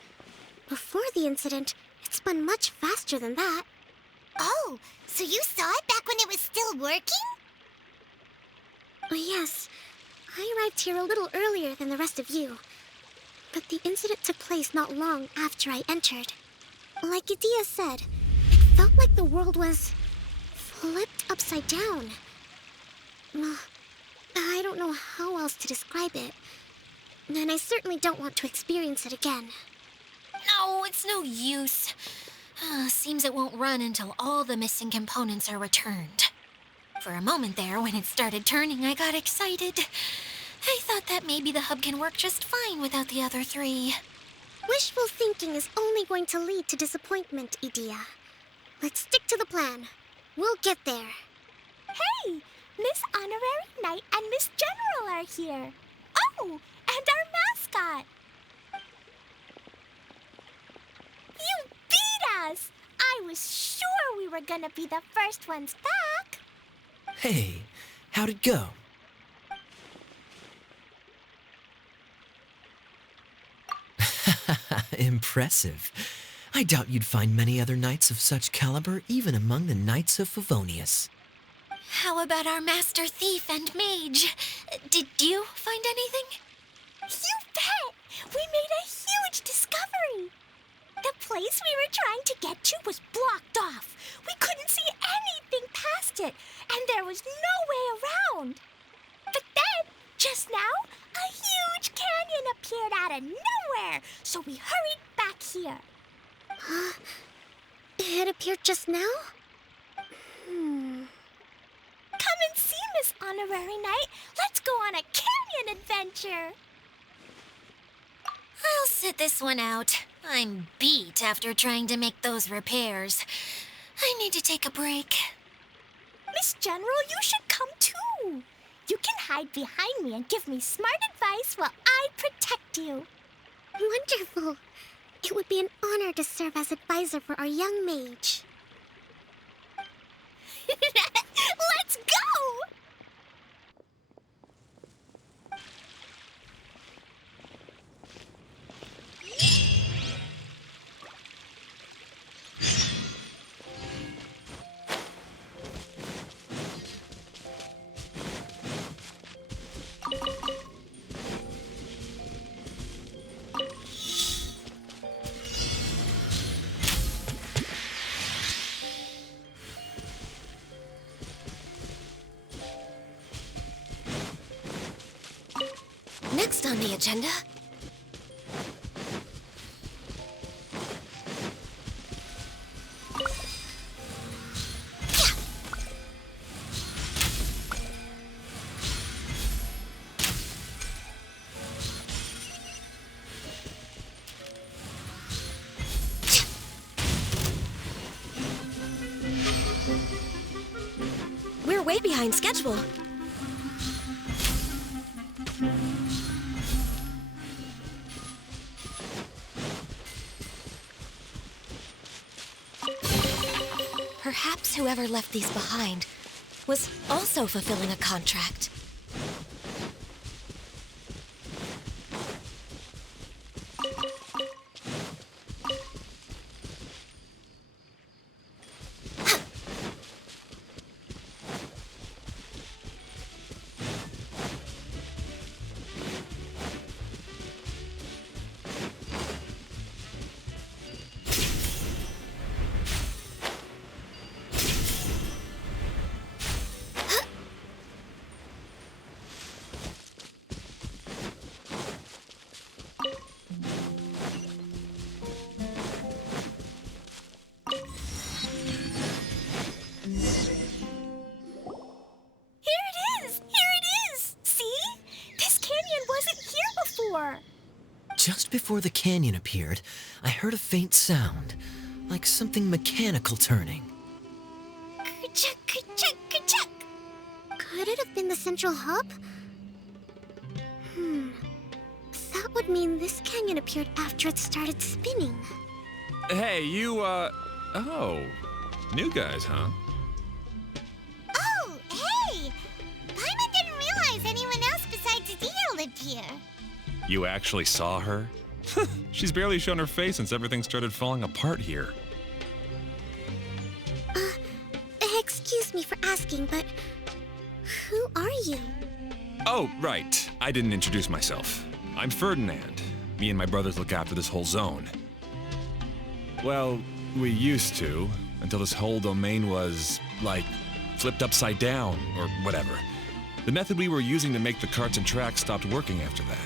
Before the incident, it spun much faster than that. Oh, so you saw it back when it was still working? Yes, I arrived here a little earlier than the rest of you. But the incident took place not long after I entered. Like Idea said, it felt like the world was flipped upside down. I don't know how else to describe it. And I certainly don't want to experience it again. No, it's no use. Seems it won't run until all the missing components are returned. For a moment there, when it started turning, I got excited. I thought that maybe the hub can work just fine without the other three. Wishful thinking is only going to lead to disappointment, Idea. Let's stick to the plan. We'll get there. Hey, Miss Honorary Knight and Miss General are here. Oh, and our mascot. You beat us! I was sure we were gonna be the first ones back. Hey, how'd it go? Impressive. I doubt you'd find many other knights of such caliber even among the Knights of Favonius. How about our master thief and mage? Did you find anything? You bet! We made a huge discovery. The place we were trying to get to was blocked off. We couldn't see anything past it, and there was no way around. But then, just now, a huge canyon appeared out of nowhere, so we hurried back here. It appeared just now? Come and see, Miss Honorary Knight. Let's go on a canyon adventure. I'll sit this one out. I'm beat after trying to make those repairs. I need to take a break. Miss General, you should come too. You can hide behind me and give me smart advice while I protect you. Wonderful. It would be an honor to serve as advisor for our young mage. Let's go! Next on the agenda... We're way behind schedule. Perhaps whoever left these behind was also fulfilling a contract. before the canyon appeared, I heard a faint sound, like something mechanical turning. Ka-chuck, ka-chuck, ka-chuck. Could it have been the central hub? That would mean this canyon appeared after it started spinning. Hey, you, oh. New guys, huh? Oh, hey! Paimon didn't realize anyone else besides Dia lived here. You actually saw her? She's barely shown her face since everything started falling apart here. Excuse me for asking, but who are you? Oh, right. I didn't introduce myself. I'm Ferdinand. Me and my brothers look after this whole zone. Well, we used to, until this whole domain was, like, flipped upside down, or whatever. The method we were using to make the carts and tracks stopped working after that.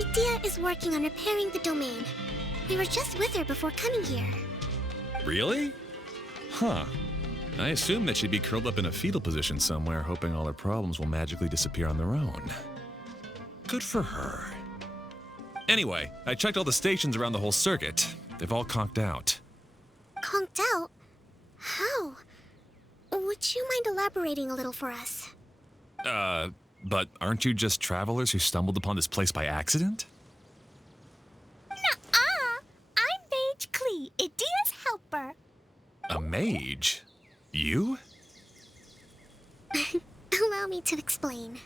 Idea is working on repairing the domain. We were just with her before coming here. Really? Huh. I assumed that she'd be curled up in a fetal position somewhere, hoping all her problems will magically disappear on their own. Good for her. Anyway, I checked all the stations around the whole circuit. They've all conked out. Conked out? How? Would you mind elaborating a little for us? But aren't you just travelers who stumbled upon this place by accident? Nuh-uh. I'm Mage Klee, Idia's helper. A mage? You? Allow me to explain.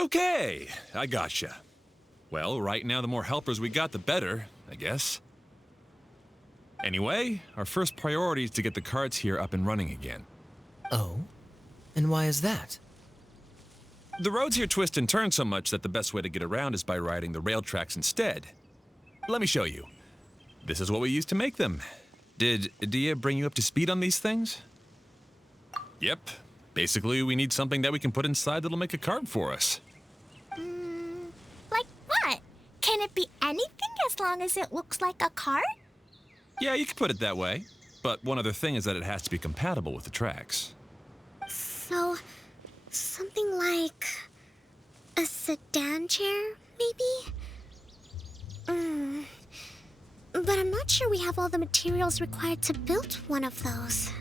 Okay, I gotcha. Well, right now the more helpers we got, the better, I guess. Anyway, our first priority is to get the carts here up and running again. Oh? And why is that? The roads here twist and turn so much that the best way to get around is by riding the rail tracks instead. Let me show you. This is what we used to make them. Did Dia bring you up to speed on these things? Yep. Basically, we need something that we can put inside that'll make a cart for us. Like what? Can it be anything as long as it looks like a cart? Yeah, you could put it that way. But one other thing is that it has to be compatible with the tracks. So, something like a sedan chair, maybe? But I'm not sure we have all the materials required to build one of those.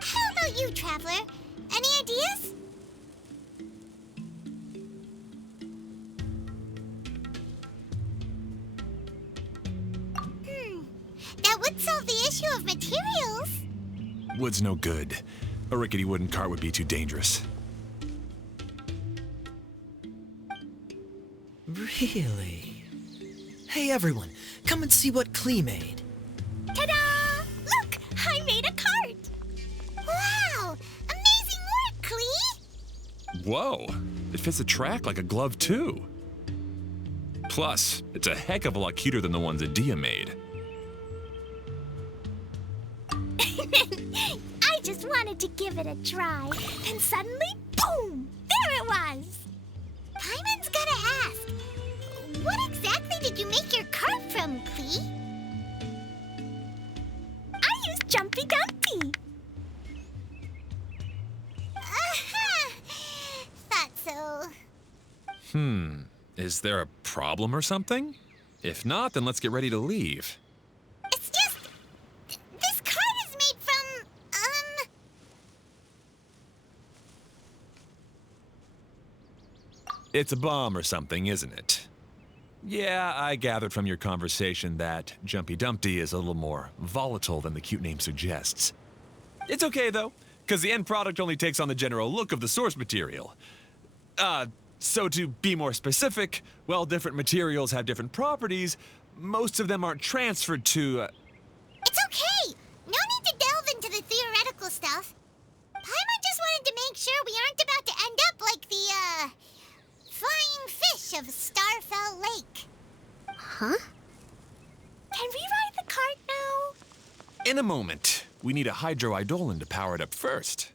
How about you, Traveler? Any ideas? That would solve the issue of materials. Wood's no good. A rickety wooden cart would be too dangerous. Really? Hey everyone, come and see what Klee made. Ta-da! Look, I made a cart. Wow! Amazing work, Klee! Whoa, it fits the track like a glove too. Plus, it's a heck of a lot cuter than the ones that Dia made. I just wanted to give it a try. Then suddenly, boom! There it was! Paimon's gotta ask, what exactly did you make your cart from, Klee? I used Jumpy Dumpy. Thought so. Is there a problem or something? If not, then let's get ready to leave. It's just... this cart is made from, It's a bomb or something, isn't it? Yeah, I gathered from your conversation that Jumpy Dumpty is a little more volatile than the cute name suggests. It's okay, though, because the end product only takes on the general look of the source material. So to be more specific, while different materials have different properties, most of them aren't transferred to, It's okay! No need to delve into the theoretical stuff. Paimon just wanted to make sure we aren't about to end up like the, flying fish of Starfell Lake. Huh? Can we ride the cart now? In a moment. We need a hydroidolin to power it up first.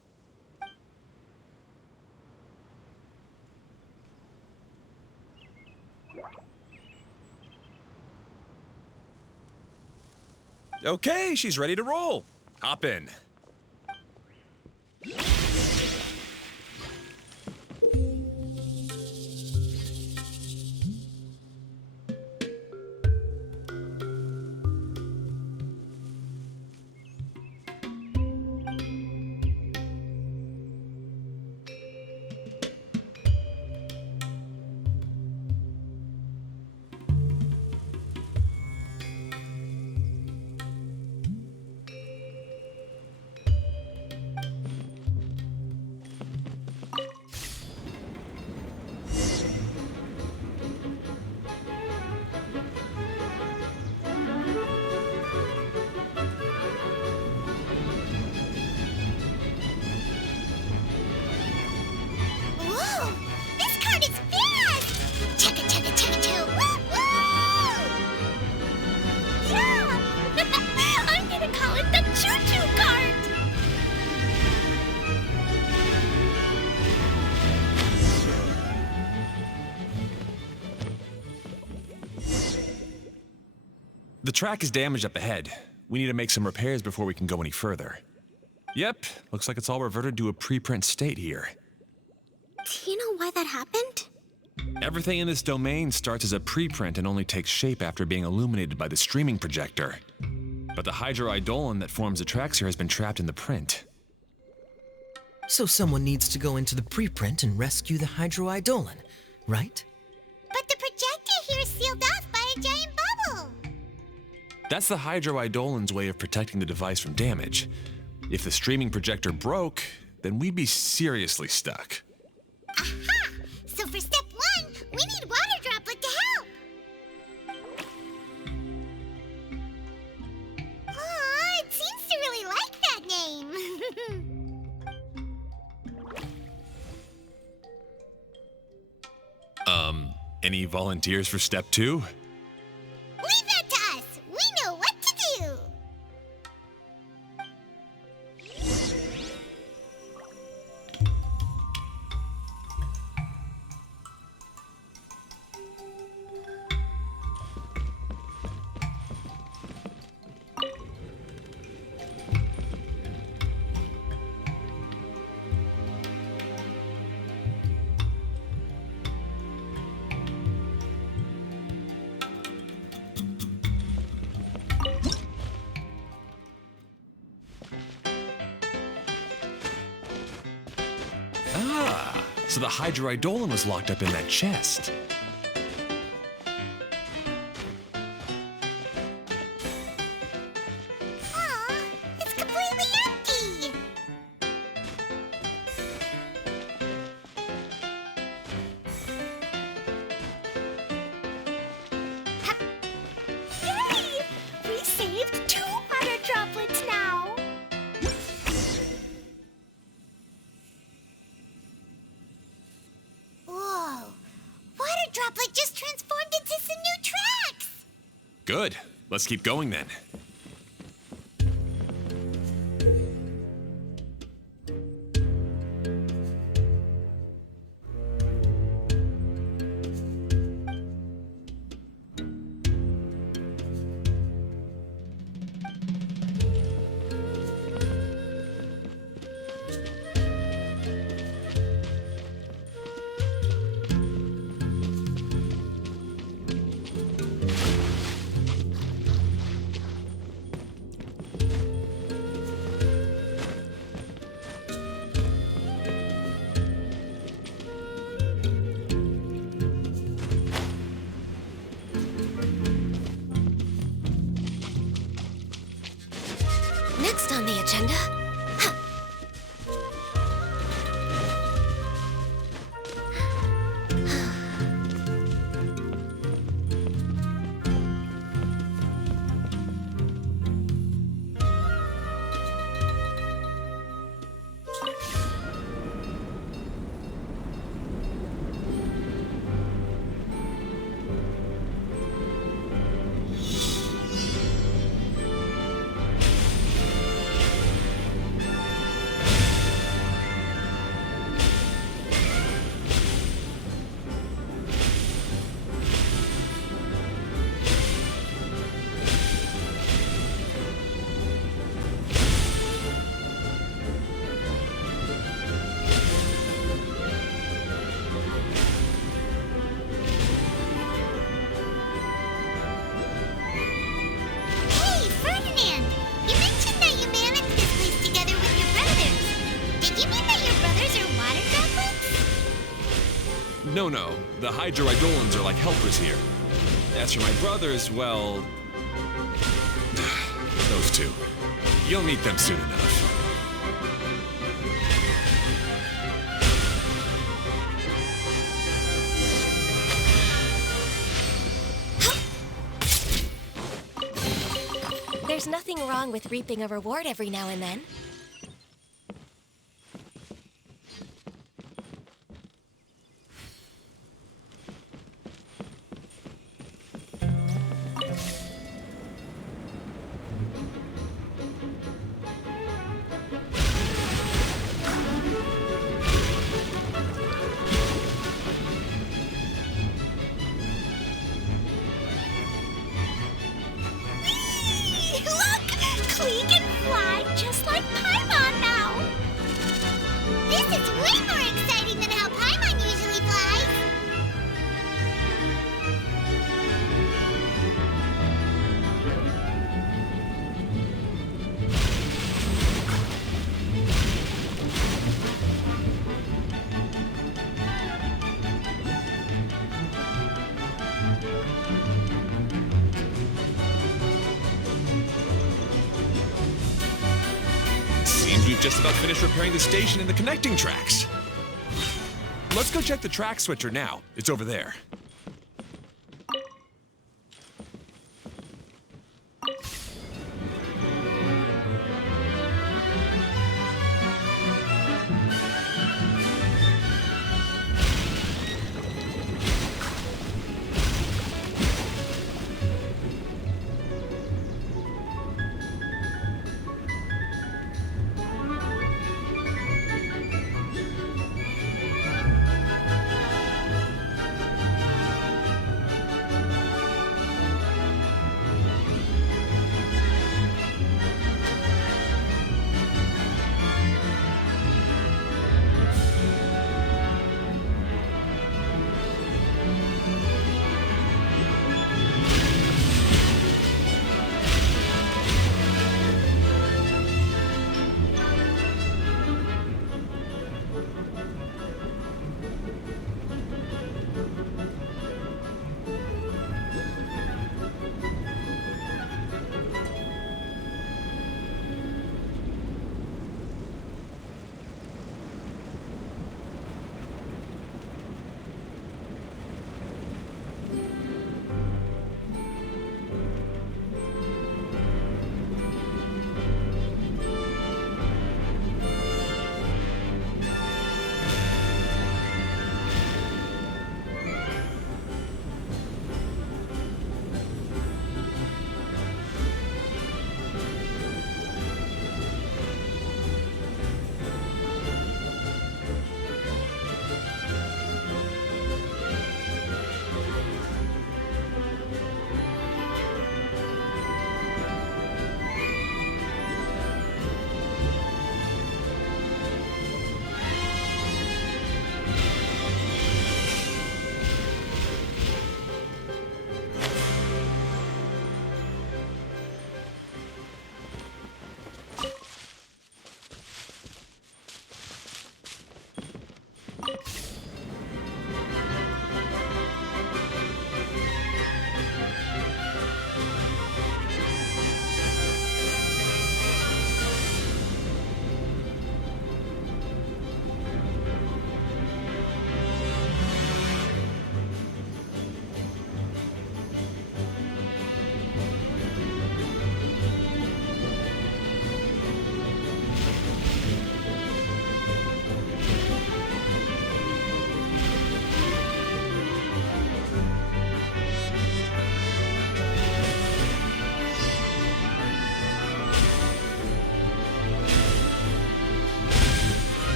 Okay, she's ready to roll. Hop in. The track is damaged up ahead. We need to make some repairs before we can go any further. Yep, looks like it's all reverted to a preprint state here. Do you know why that happened? Everything in this domain starts as a preprint and only takes shape after being illuminated by the streaming projector. But the hydroidolin that forms the tracks here has been trapped in the print. So someone needs to go into the preprint and rescue the hydroidolin, right? But the projector here is sealed off by a giant bubble. That's the hydroidolin's way of protecting the device from damage. If the streaming projector broke, then we'd be seriously stuck. Aha! So for step 1, we need water droplet to help. Aw, it seems to really like that name. Any volunteers for step 2? Leave that to us. We know what to do. Ah, so the hydroidolin was locked up in that chest. Aw, it's completely empty. Yay! We saved 2 water droplets now. Whoa! Water droplet just transformed into some new tracks! Good. Let's keep going then. Next on the agenda... Hey, Ferdinand! You mentioned that you managed this place together with your brothers. Did you mean that your brothers are water droplets? No. The hydroidolins are like helpers here. As for my brothers, well... those two. You'll meet them soon enough. There's nothing wrong with reaping a reward every now and then. We've just about finished repairing the station and the connecting tracks. Let's go check the track switcher now. It's over there.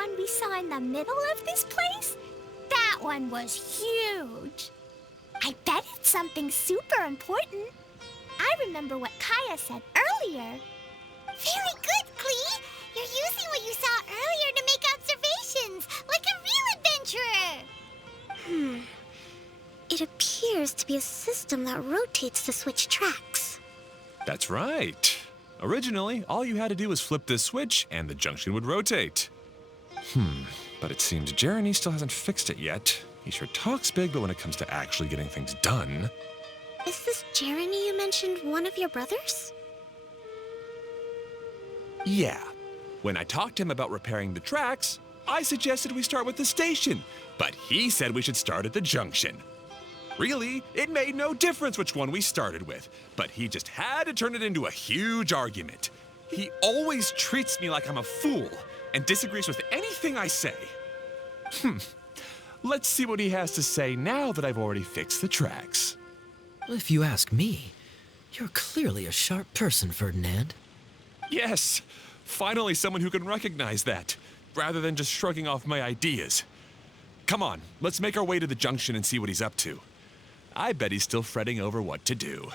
one we saw in the middle of this place? That one was huge. I bet it's something super important. I remember what Kaya said earlier. Very good, Klee! You're using what you saw earlier to make observations, like a real adventurer! It appears to be a system that rotates to switch tracks. That's right. Originally, all you had to do was flip this switch and the junction would rotate. But it seems Jeremy still hasn't fixed it yet. He sure talks big, but when it comes to actually getting things done... Is this Jeremy you mentioned one of your brothers? Yeah. When I talked to him about repairing the tracks, I suggested we start with the station, but he said we should start at the junction. Really, it made no difference which one we started with, but he just had to turn it into a huge argument. He always treats me like I'm a fool and disagrees with anything I say. Let's see what he has to say now that I've already fixed the tracks. If you ask me, you're clearly a sharp person, Ferdinand. Yes, finally someone who can recognize that, rather than just shrugging off my ideas. Come on, let's make our way to the junction and see what he's up to. I bet he's still fretting over what to do.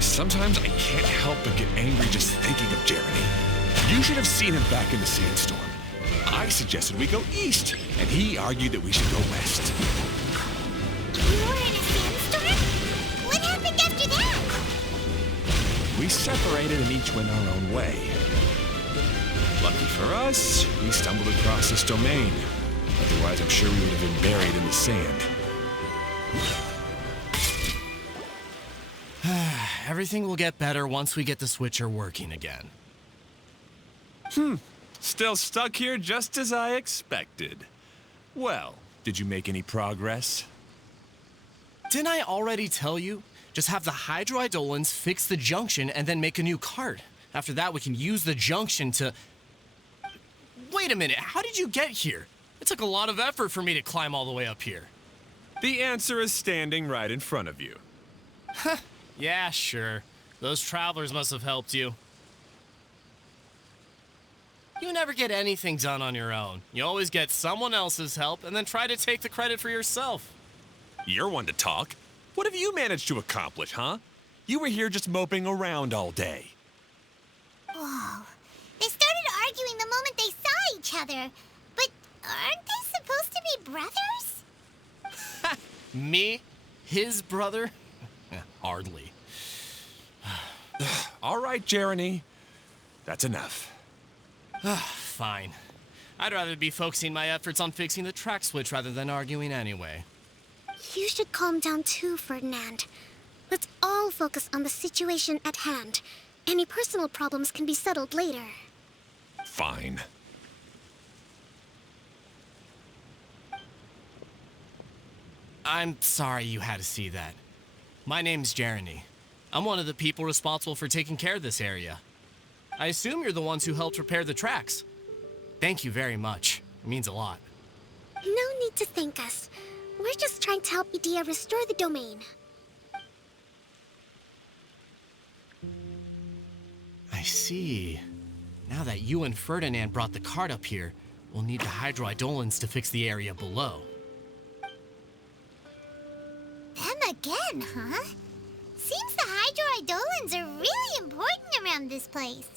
Sometimes I can't help but get angry just thinking of Jeremy. You should have seen him back in the sandstorm. I suggested we go east, and he argued that we should go west. You were in a sandstorm? What happened after that? We separated and each went our own way. Lucky for us, we stumbled across this domain. Otherwise, I'm sure we would have been buried in the sand. Everything will get better once we get the switcher working again. Still stuck here just as I expected. Well, did you make any progress? Didn't I already tell you? Just have the hydroidolins fix the junction and then make a new cart. After that, we can use the junction to... Wait a minute, how did you get here? It took a lot of effort for me to climb all the way up here. The answer is standing right in front of you. Yeah, sure. Those travelers must have helped you. You never get anything done on your own. You always get someone else's help and then try to take the credit for yourself. You're one to talk. What have you managed to accomplish, huh? You were here just moping around all day. Whoa. They started arguing the moment they saw each other. But aren't they supposed to be brothers? Me? His brother? Hardly. All right, Jeremy. That's enough. Fine. I'd rather be focusing my efforts on fixing the track switch rather than arguing anyway. You should calm down too, Ferdinand. Let's all focus on the situation at hand. Any personal problems can be settled later. Fine. I'm sorry you had to see that. My name's Jeremy. I'm one of the people responsible for taking care of this area. I assume you're the ones who helped repair the tracks. Thank you very much. It means a lot. No need to thank us. We're just trying to help Idea restore the domain. see. Now that you and Ferdinand brought the cart up here, we'll need the hydroidolins to fix the area below. Them again, huh? Seems the hydroidolins are really important around this place.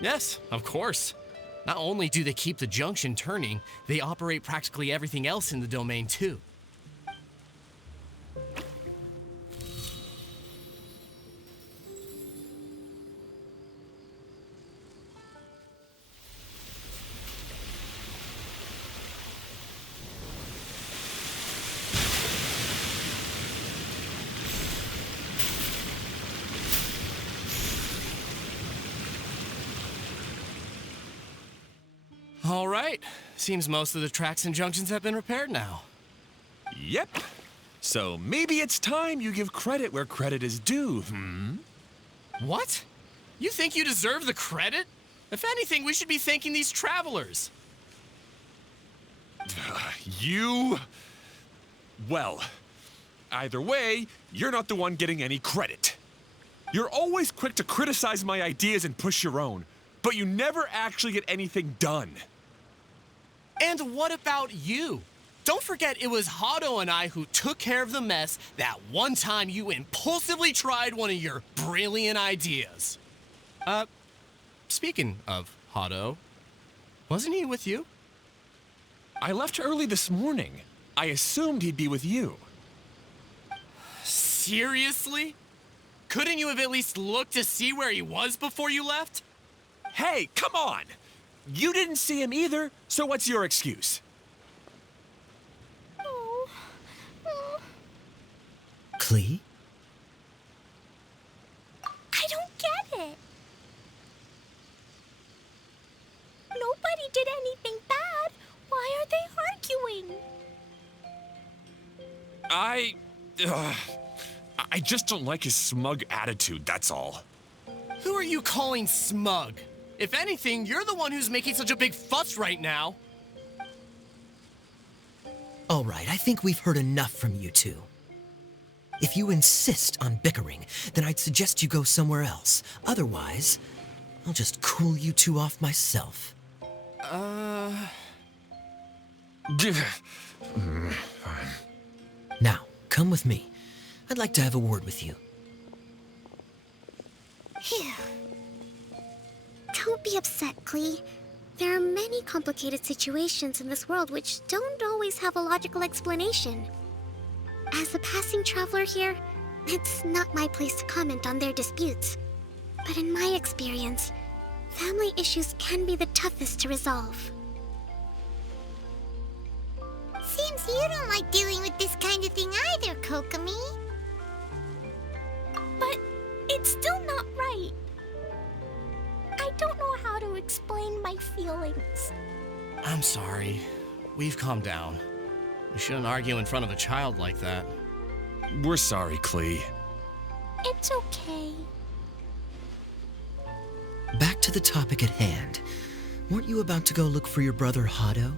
Yes, of course. Not only do they keep the junction turning, they operate practically everything else in the domain too. All right. Seems most of the tracks and junctions have been repaired now. Yep. So maybe it's time you give credit where credit is due, What? You think you deserve the credit? If anything, we should be thanking these travelers. Well, either way, you're not the one getting any credit. You're always quick to criticize my ideas and push your own, but you never actually get anything done. And what about you? Don't forget it was Hado and I who took care of the mess that one time you impulsively tried one of your brilliant ideas. Speaking of Hado, wasn't he with you? I left early this morning. I assumed he'd be with you. Seriously? Couldn't you have at least looked to see where he was before you left? Hey, come on! You didn't see him either, so what's your excuse? Klee? I don't get it. Nobody did anything bad. Why are they arguing? I just don't like his smug attitude, that's all. Who are you calling smug? If anything, you're the one who's making such a big fuss right now. All right, I think we've heard enough from you two. If you insist on bickering, then I'd suggest you go somewhere else. Otherwise, I'll just cool you two off myself. Now, come with me. I'd like to have a word with you. Phew. Don't be upset, Klee. There are many complicated situations in this world which don't always have a logical explanation. As a passing traveler here, it's not my place to comment on their disputes. But in my experience, family issues can be the toughest to resolve. Seems you don't like dealing with this kind of thing either, Kokomi. But it's still not right. I don't know how to explain my feelings. I'm sorry. We've calmed down. We shouldn't argue in front of a child like that. We're sorry, Klee. It's okay. Back to the topic at hand. Weren't you about to go look for your brother Hado?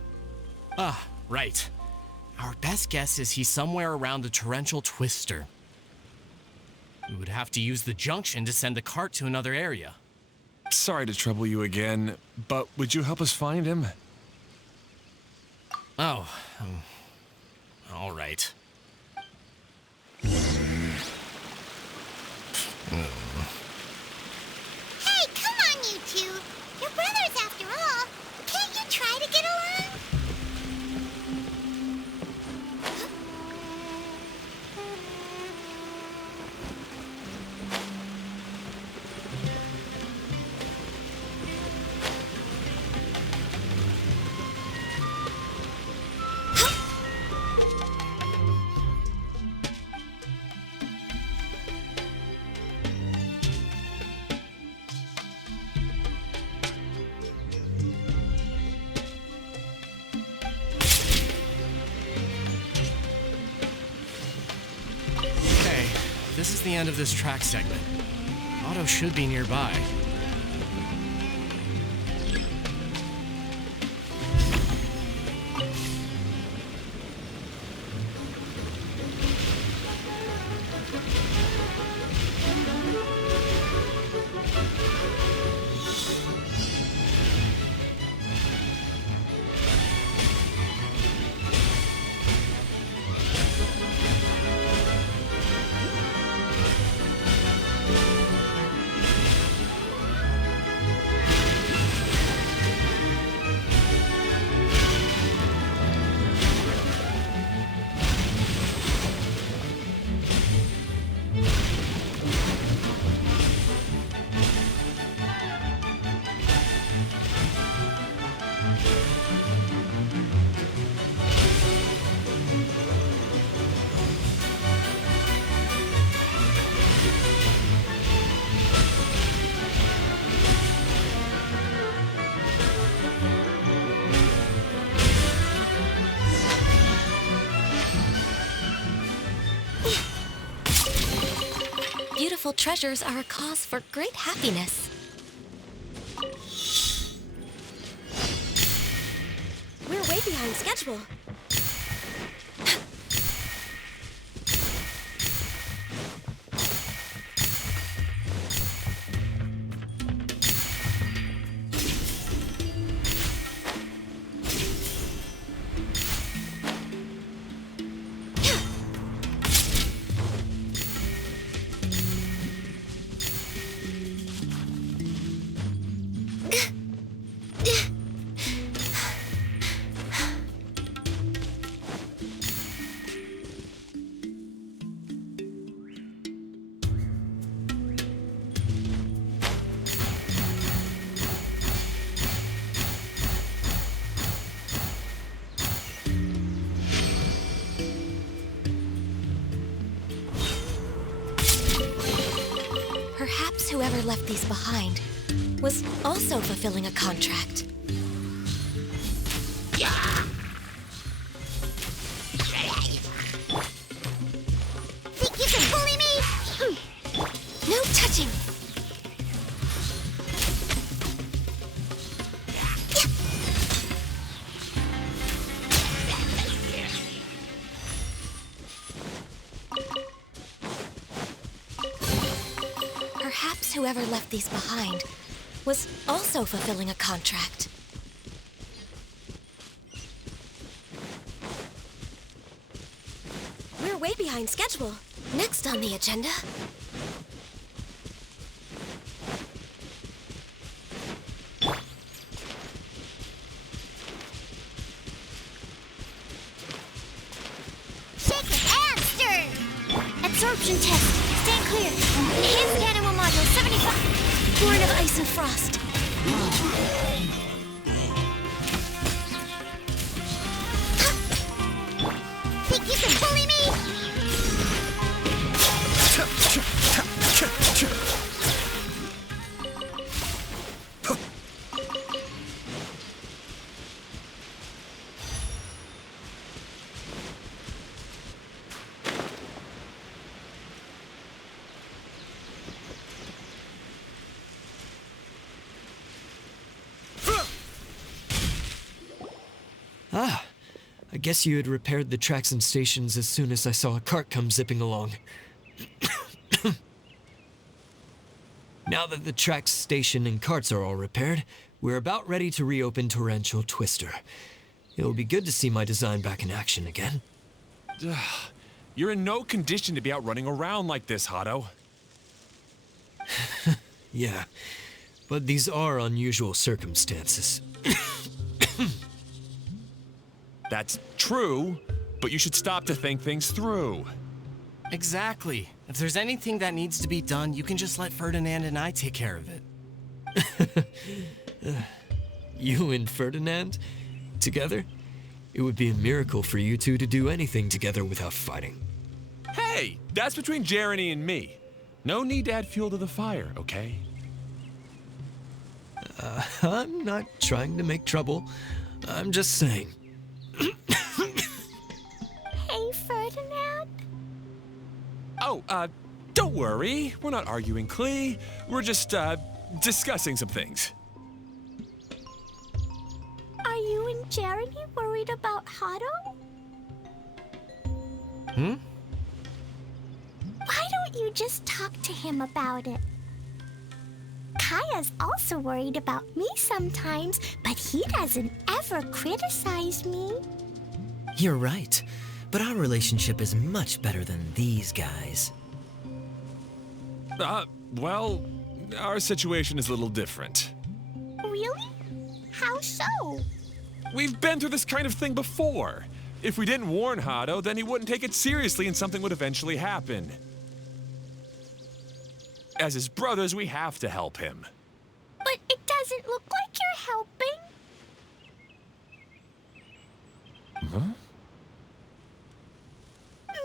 Ah, right. Our best guess is he's somewhere around the torrential twister. We would have to use the junction to send the cart to another area. Sorry to trouble you again, but would you help us find him? Oh, all right. Hey, come on, you two. You're brothers after all. Can't you try to get along? This is the end of this track segment. Otto should be nearby. beautiful treasures are a cause for great happiness. We're way behind schedule. Perhaps whoever left these behind was also fulfilling a contract. Think you can bully me? No touching! Perhaps whoever left these behind was also fulfilling a contract. We're way behind schedule. Next on the agenda... Shake it and stir! Absorption test. Stand clear. Enhanced animal module 75. Born of ice and frost. Think you can bully me? Ah, I guess you had repaired the tracks and stations as soon as I saw a cart come zipping along. Now that the tracks, station, and carts are all repaired, we're about ready to reopen Torrential Twister. It'll be good to see my design back in action again. You're in no condition to be out running around like this, Hado. Yeah, but these are unusual circumstances. That's true, but you should stop to think things through. Exactly. If there's anything that needs to be done, you can just let Ferdinand and I take care of it. You and Ferdinand? Together? It would be a miracle for you two to do anything together without fighting. Hey, that's between Jeremy and me. No need to add fuel to the fire, okay? I'm not trying to make trouble. I'm just saying. Hey, Ferdinand. Oh, don't worry. We're not arguing, Klee. We're just, discussing some things. Are you and Jeremy worried about Hado? Hmm? Why don't you just talk to him about it? Kaya's also worried about me sometimes, but he doesn't ever criticize me. You're right, but our relationship is much better than these guys. Well, our situation is a little different. Really? How so? We've been through this kind of thing before. If we didn't warn Hado, then he wouldn't take it seriously and something would eventually happen. As his brothers, we have to help him. But it doesn't look like you're helping. Huh?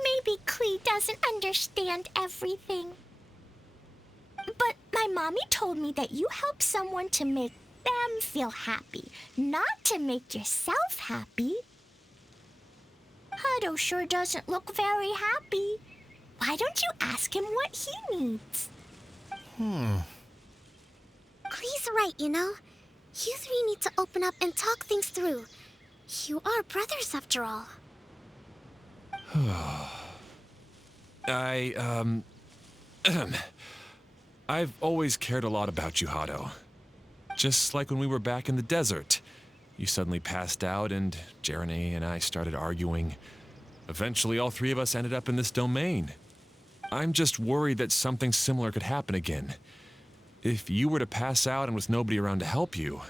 Maybe Klee doesn't understand everything. But my mommy told me that you help someone to make them feel happy, not to make yourself happy. Hado sure doesn't look very happy. Why don't you ask him what he needs? Clee's right, you know. You three need to open up and talk things through. You are brothers after all. I've always cared a lot about you, Hado. Just like when we were back in the desert. You suddenly passed out and Jerene and I started arguing. Eventually, all three of us ended up in this domain. I'm just worried that something similar could happen again. If you were to pass out and with nobody around to help you...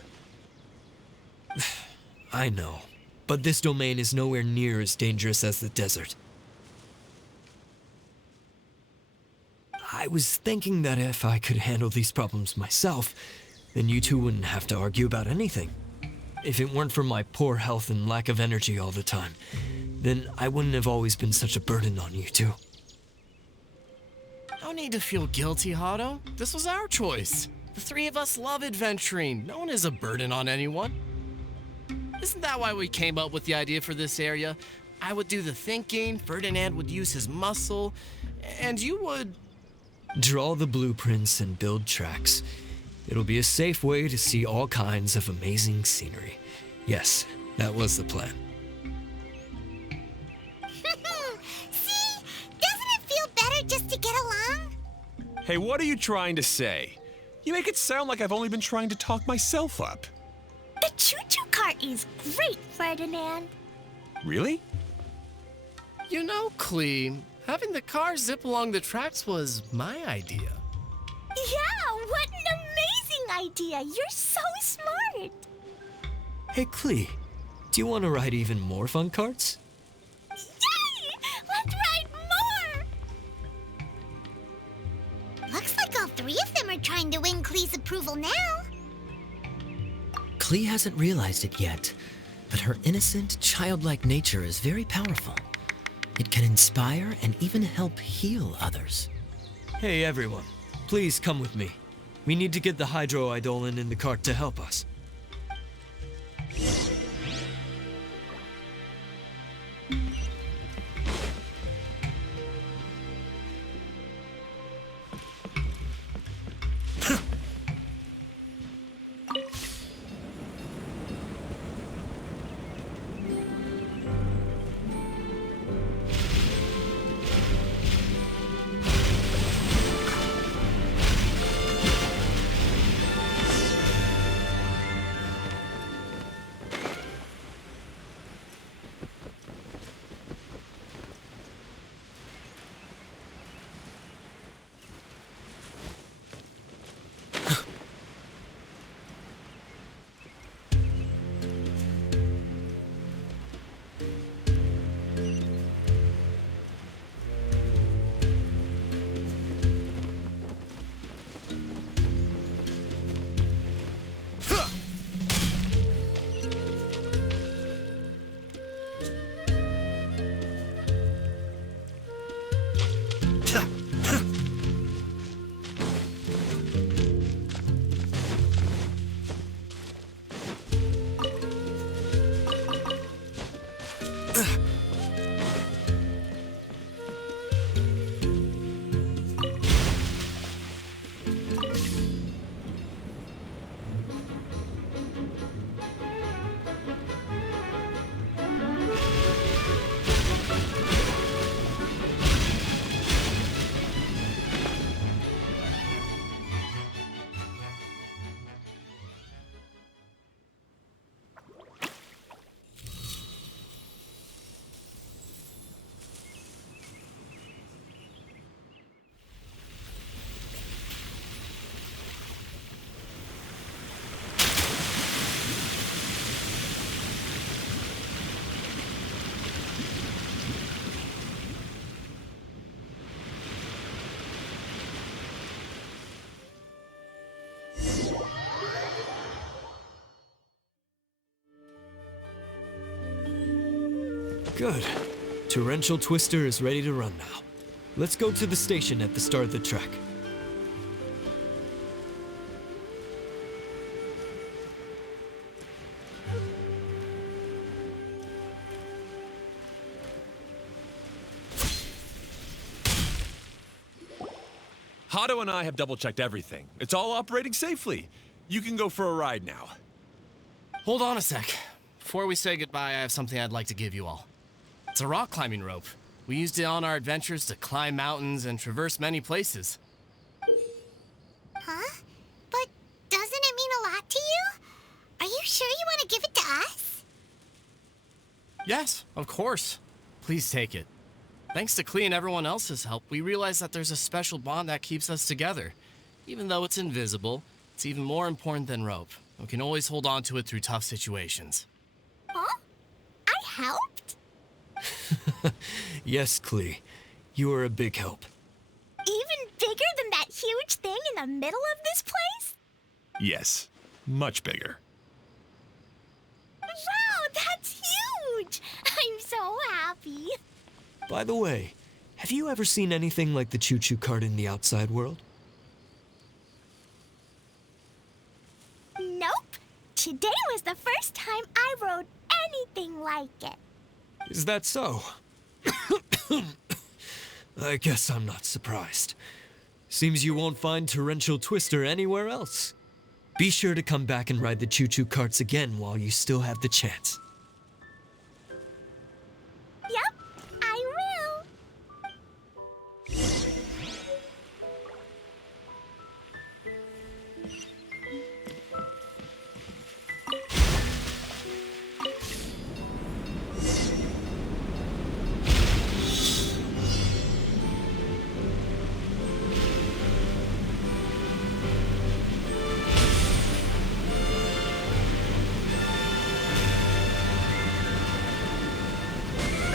I know, but this domain is nowhere near as dangerous as the desert. I was thinking that if I could handle these problems myself, then you two wouldn't have to argue about anything. If it weren't for my poor health and lack of energy all the time, then I wouldn't have always been such a burden on you two. No need to feel guilty, Hado. This was our choice. The three of us love adventuring. No one is a burden on anyone. Isn't that why we came up with the idea for this area? I would do the thinking, Ferdinand would use his muscle, and you would... Draw the blueprints and build tracks. It'll be a safe way to see all kinds of amazing scenery. Yes, that was the plan. See? Doesn't it feel better just to get along? Hey, what are you trying to say? You make it sound like I've only been trying to talk myself up. The choo-choo cart is great, Ferdinand. Really? You know, Clee, having the car zip along the tracks was my idea. Yeah, what an amazing idea. You're so smart. Hey, Clee, do you want to ride even more fun carts? Yay! Let's ride more! Looks like all three of them are trying to win Klee's approval now. Clee hasn't realized it yet, but her innocent, childlike nature is very powerful. It can inspire and even help heal others. Hey, everyone. Please come with me. We need to get the hydroidolin in the cart to help us. Good. Torrential Twister is ready to run now. Let's go to the station at the start of the track. Hato and I have double-checked everything. It's all operating safely. You can go for a ride now. Hold on a sec. Before we say goodbye, I have something I'd like to give you all. It's a rock climbing rope. We used it on our adventures to climb mountains and traverse many places. Huh? But doesn't it mean a lot to you? Are you sure you want to give it to us? Yes, of course. Please take it. Thanks to Klee and everyone else's help, we realized that there's a special bond that keeps us together. Even though it's invisible, it's even more important than rope. We can always hold on to it through tough situations. Huh? I helped? Yes, Klee. You were a big help. Even bigger than that huge thing in the middle of this place? Yes, much bigger. Wow, that's huge! I'm so happy. By the way, have you ever seen anything like the choo-choo cart in the outside world? Nope. Today was the first time I rode anything like it. Is that so? I guess I'm not surprised. Seems you won't find Torrential Twister anywhere else. Be sure to come back and ride the choo-choo carts again while you still have the chance. Yep, I will.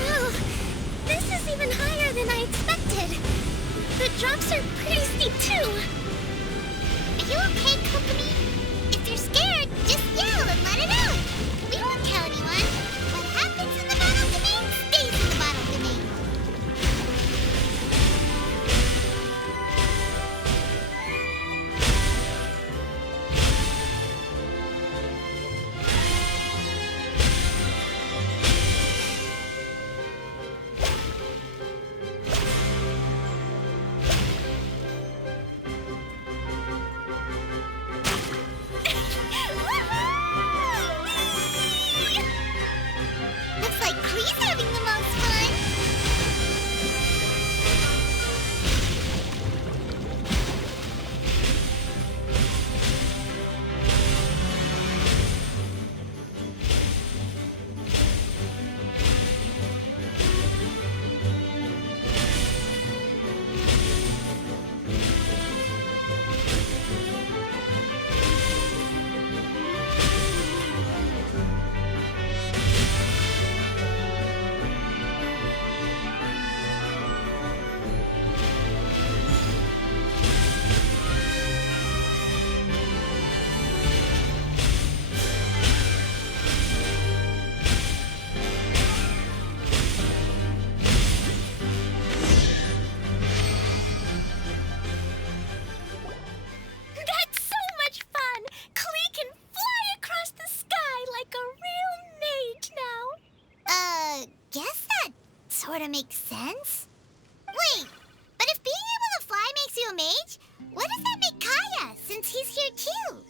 Oh, this is even higher than I expected. The drops are pretty steep too. Are you okay, company? If you're scared, just yell and let it out. We won't tell anyone. What happens in the battle domain stays in the battle domain. Looks like Klee's having the most fun. That's so much fun! Klee can fly across the sky like a real mage now. Guess that sort of makes sense. Wait, but if being able to fly makes you a mage, what does that make Kaya, since he's here too?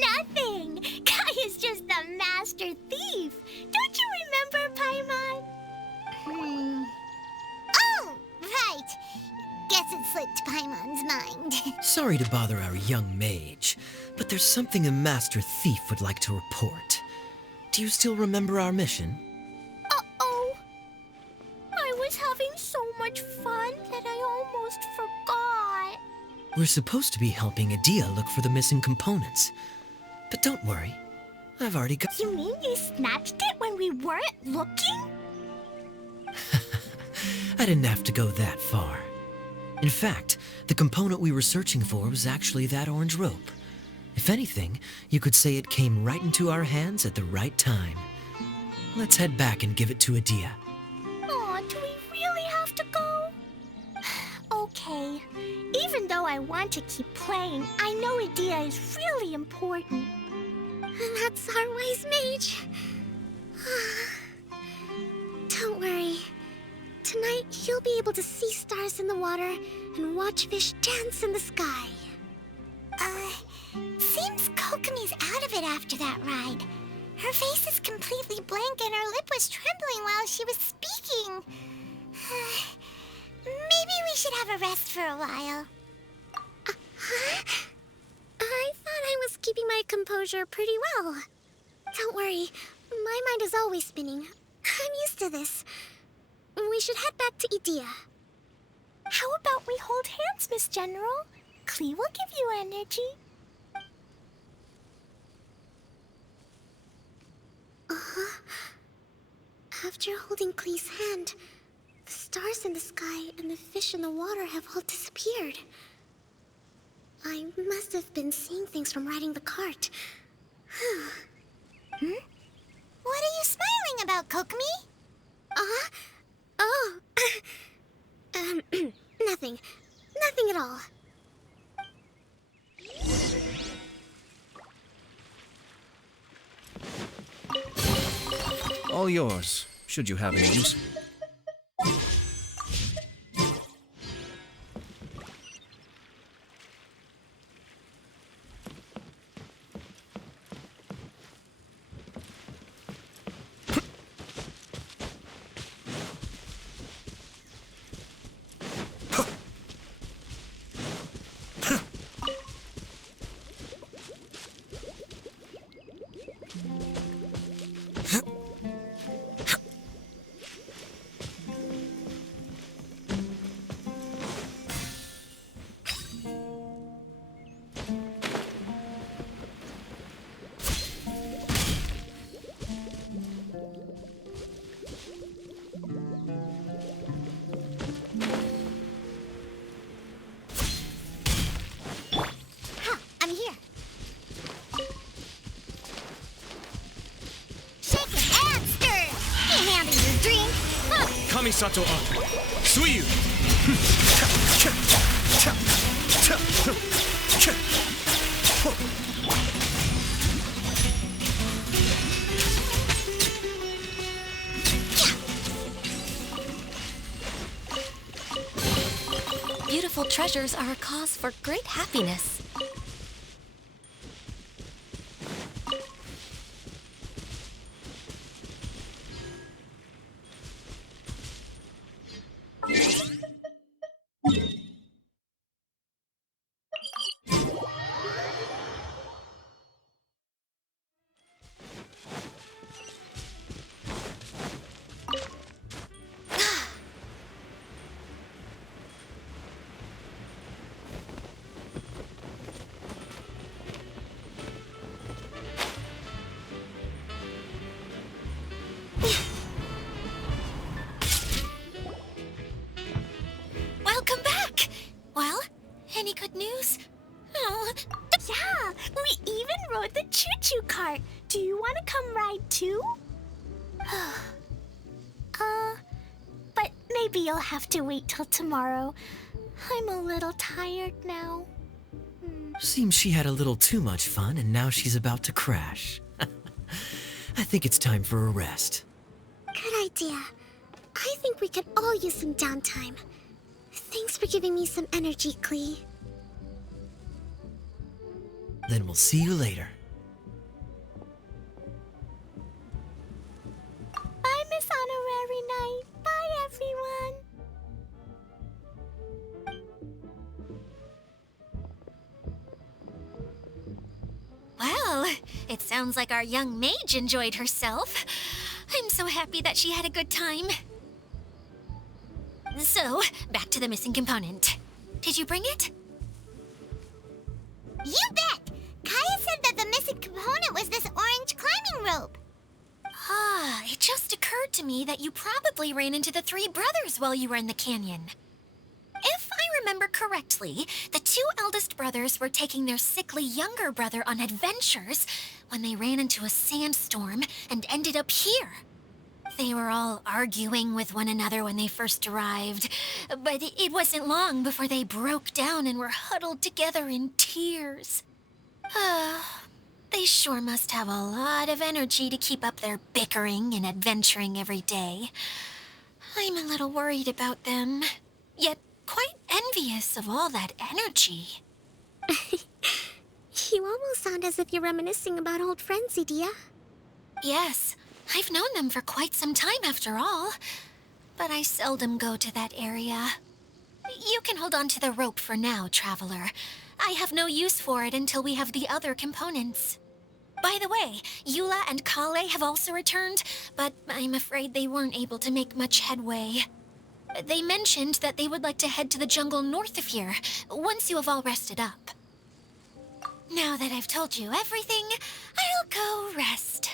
Nothing! Kaya's just the master thief. Don't you remember, Paimon? Oh, right. Guess it slipped Paimon's mind. Sorry to bother our young mage, but there's something a master thief would like to report. Do you still remember our mission? Uh-oh. I was having so much fun that I almost forgot. We're supposed to be helping Adia look for the missing components. But don't worry, I've already got... You mean you snatched it when we weren't looking? I didn't have to go that far. In fact, the component we were searching for was actually that orange rope. If anything, you could say it came right into our hands at the right time. Let's head back and give it to Adia. Aw, do we really have to go? Okay. Even though I want to keep playing, I know Adia is really important. That's our wise mage. Don't worry. Tonight You'll be able to see stars in the water and watch fish dance in the sky. Seems Kokomi's out of it after that ride. Her face is completely blank and her lip was trembling while she was speaking. Maybe we should have a rest for a while. I thought I was keeping my composure pretty well. Don't worry, my mind is always spinning. I'm used to this. We should head back to Idea. How about we hold hands, Miss General? Klee will give you energy. After holding Klee's hand, the stars in the sky and the fish in the water have all disappeared. I must have been seeing things from riding the cart. What are you smiling about, Kokomi? Oh. Nothing. Nothing at all. All yours, should you have any use. I'm here. Shake it and stir. Can't handle your drink. Kamisato up. Suiyu! Beautiful treasures are a cause for great happiness. Welcome back! Well, any good news? Oh, Yeah, we even rode the choo-choo cart. Do you want to come ride too? But maybe you'll have to wait till tomorrow. I'm a little tired now. Seems she had a little too much fun and now she's about to crash. I think it's time for a rest. Good idea. I think we could all use some downtime. Thanks for giving me some energy, Klee. Then we'll see you later. Bye, Miss Honorary Knight. Bye, everyone. well, it sounds like our young mage enjoyed herself. I'm so happy that she had a good time. So, back to the missing component. Did you bring it? You bet! Kaya said that the missing component was this orange climbing rope. Ah, it just occurred to me that you probably ran into the three brothers while you were in the canyon. If I remember correctly, the two eldest brothers were taking their sickly younger brother on adventures when they ran into a sandstorm and ended up here. They were all arguing with one another when they first arrived, but it wasn't long before they broke down and were huddled together in tears. They sure must have a lot of energy to keep up their bickering and adventuring every day. I'm a little worried about them, yet quite envious of all that energy. You almost sound as if you're reminiscing about old friends, Idea. Yes, I've known them for quite some time after all. But I seldom go to that area. You can hold on to the rope for now, Traveler. I have no use for it until we have the other components. By the way, Eula and Kale have also returned, but I'm afraid they weren't able to make much headway. They mentioned that they would like to head to the jungle north of here, once you have all rested up. Now that I've told you everything, I'll go rest.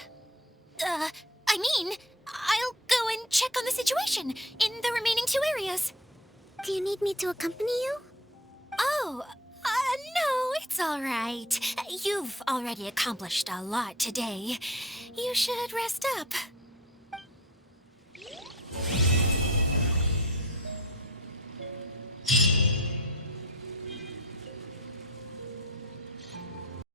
I'll go and check on the situation in the remaining 2 areas. Do you need me to accompany you? Oh, no, it's all right. You've already accomplished a lot today. You should rest up.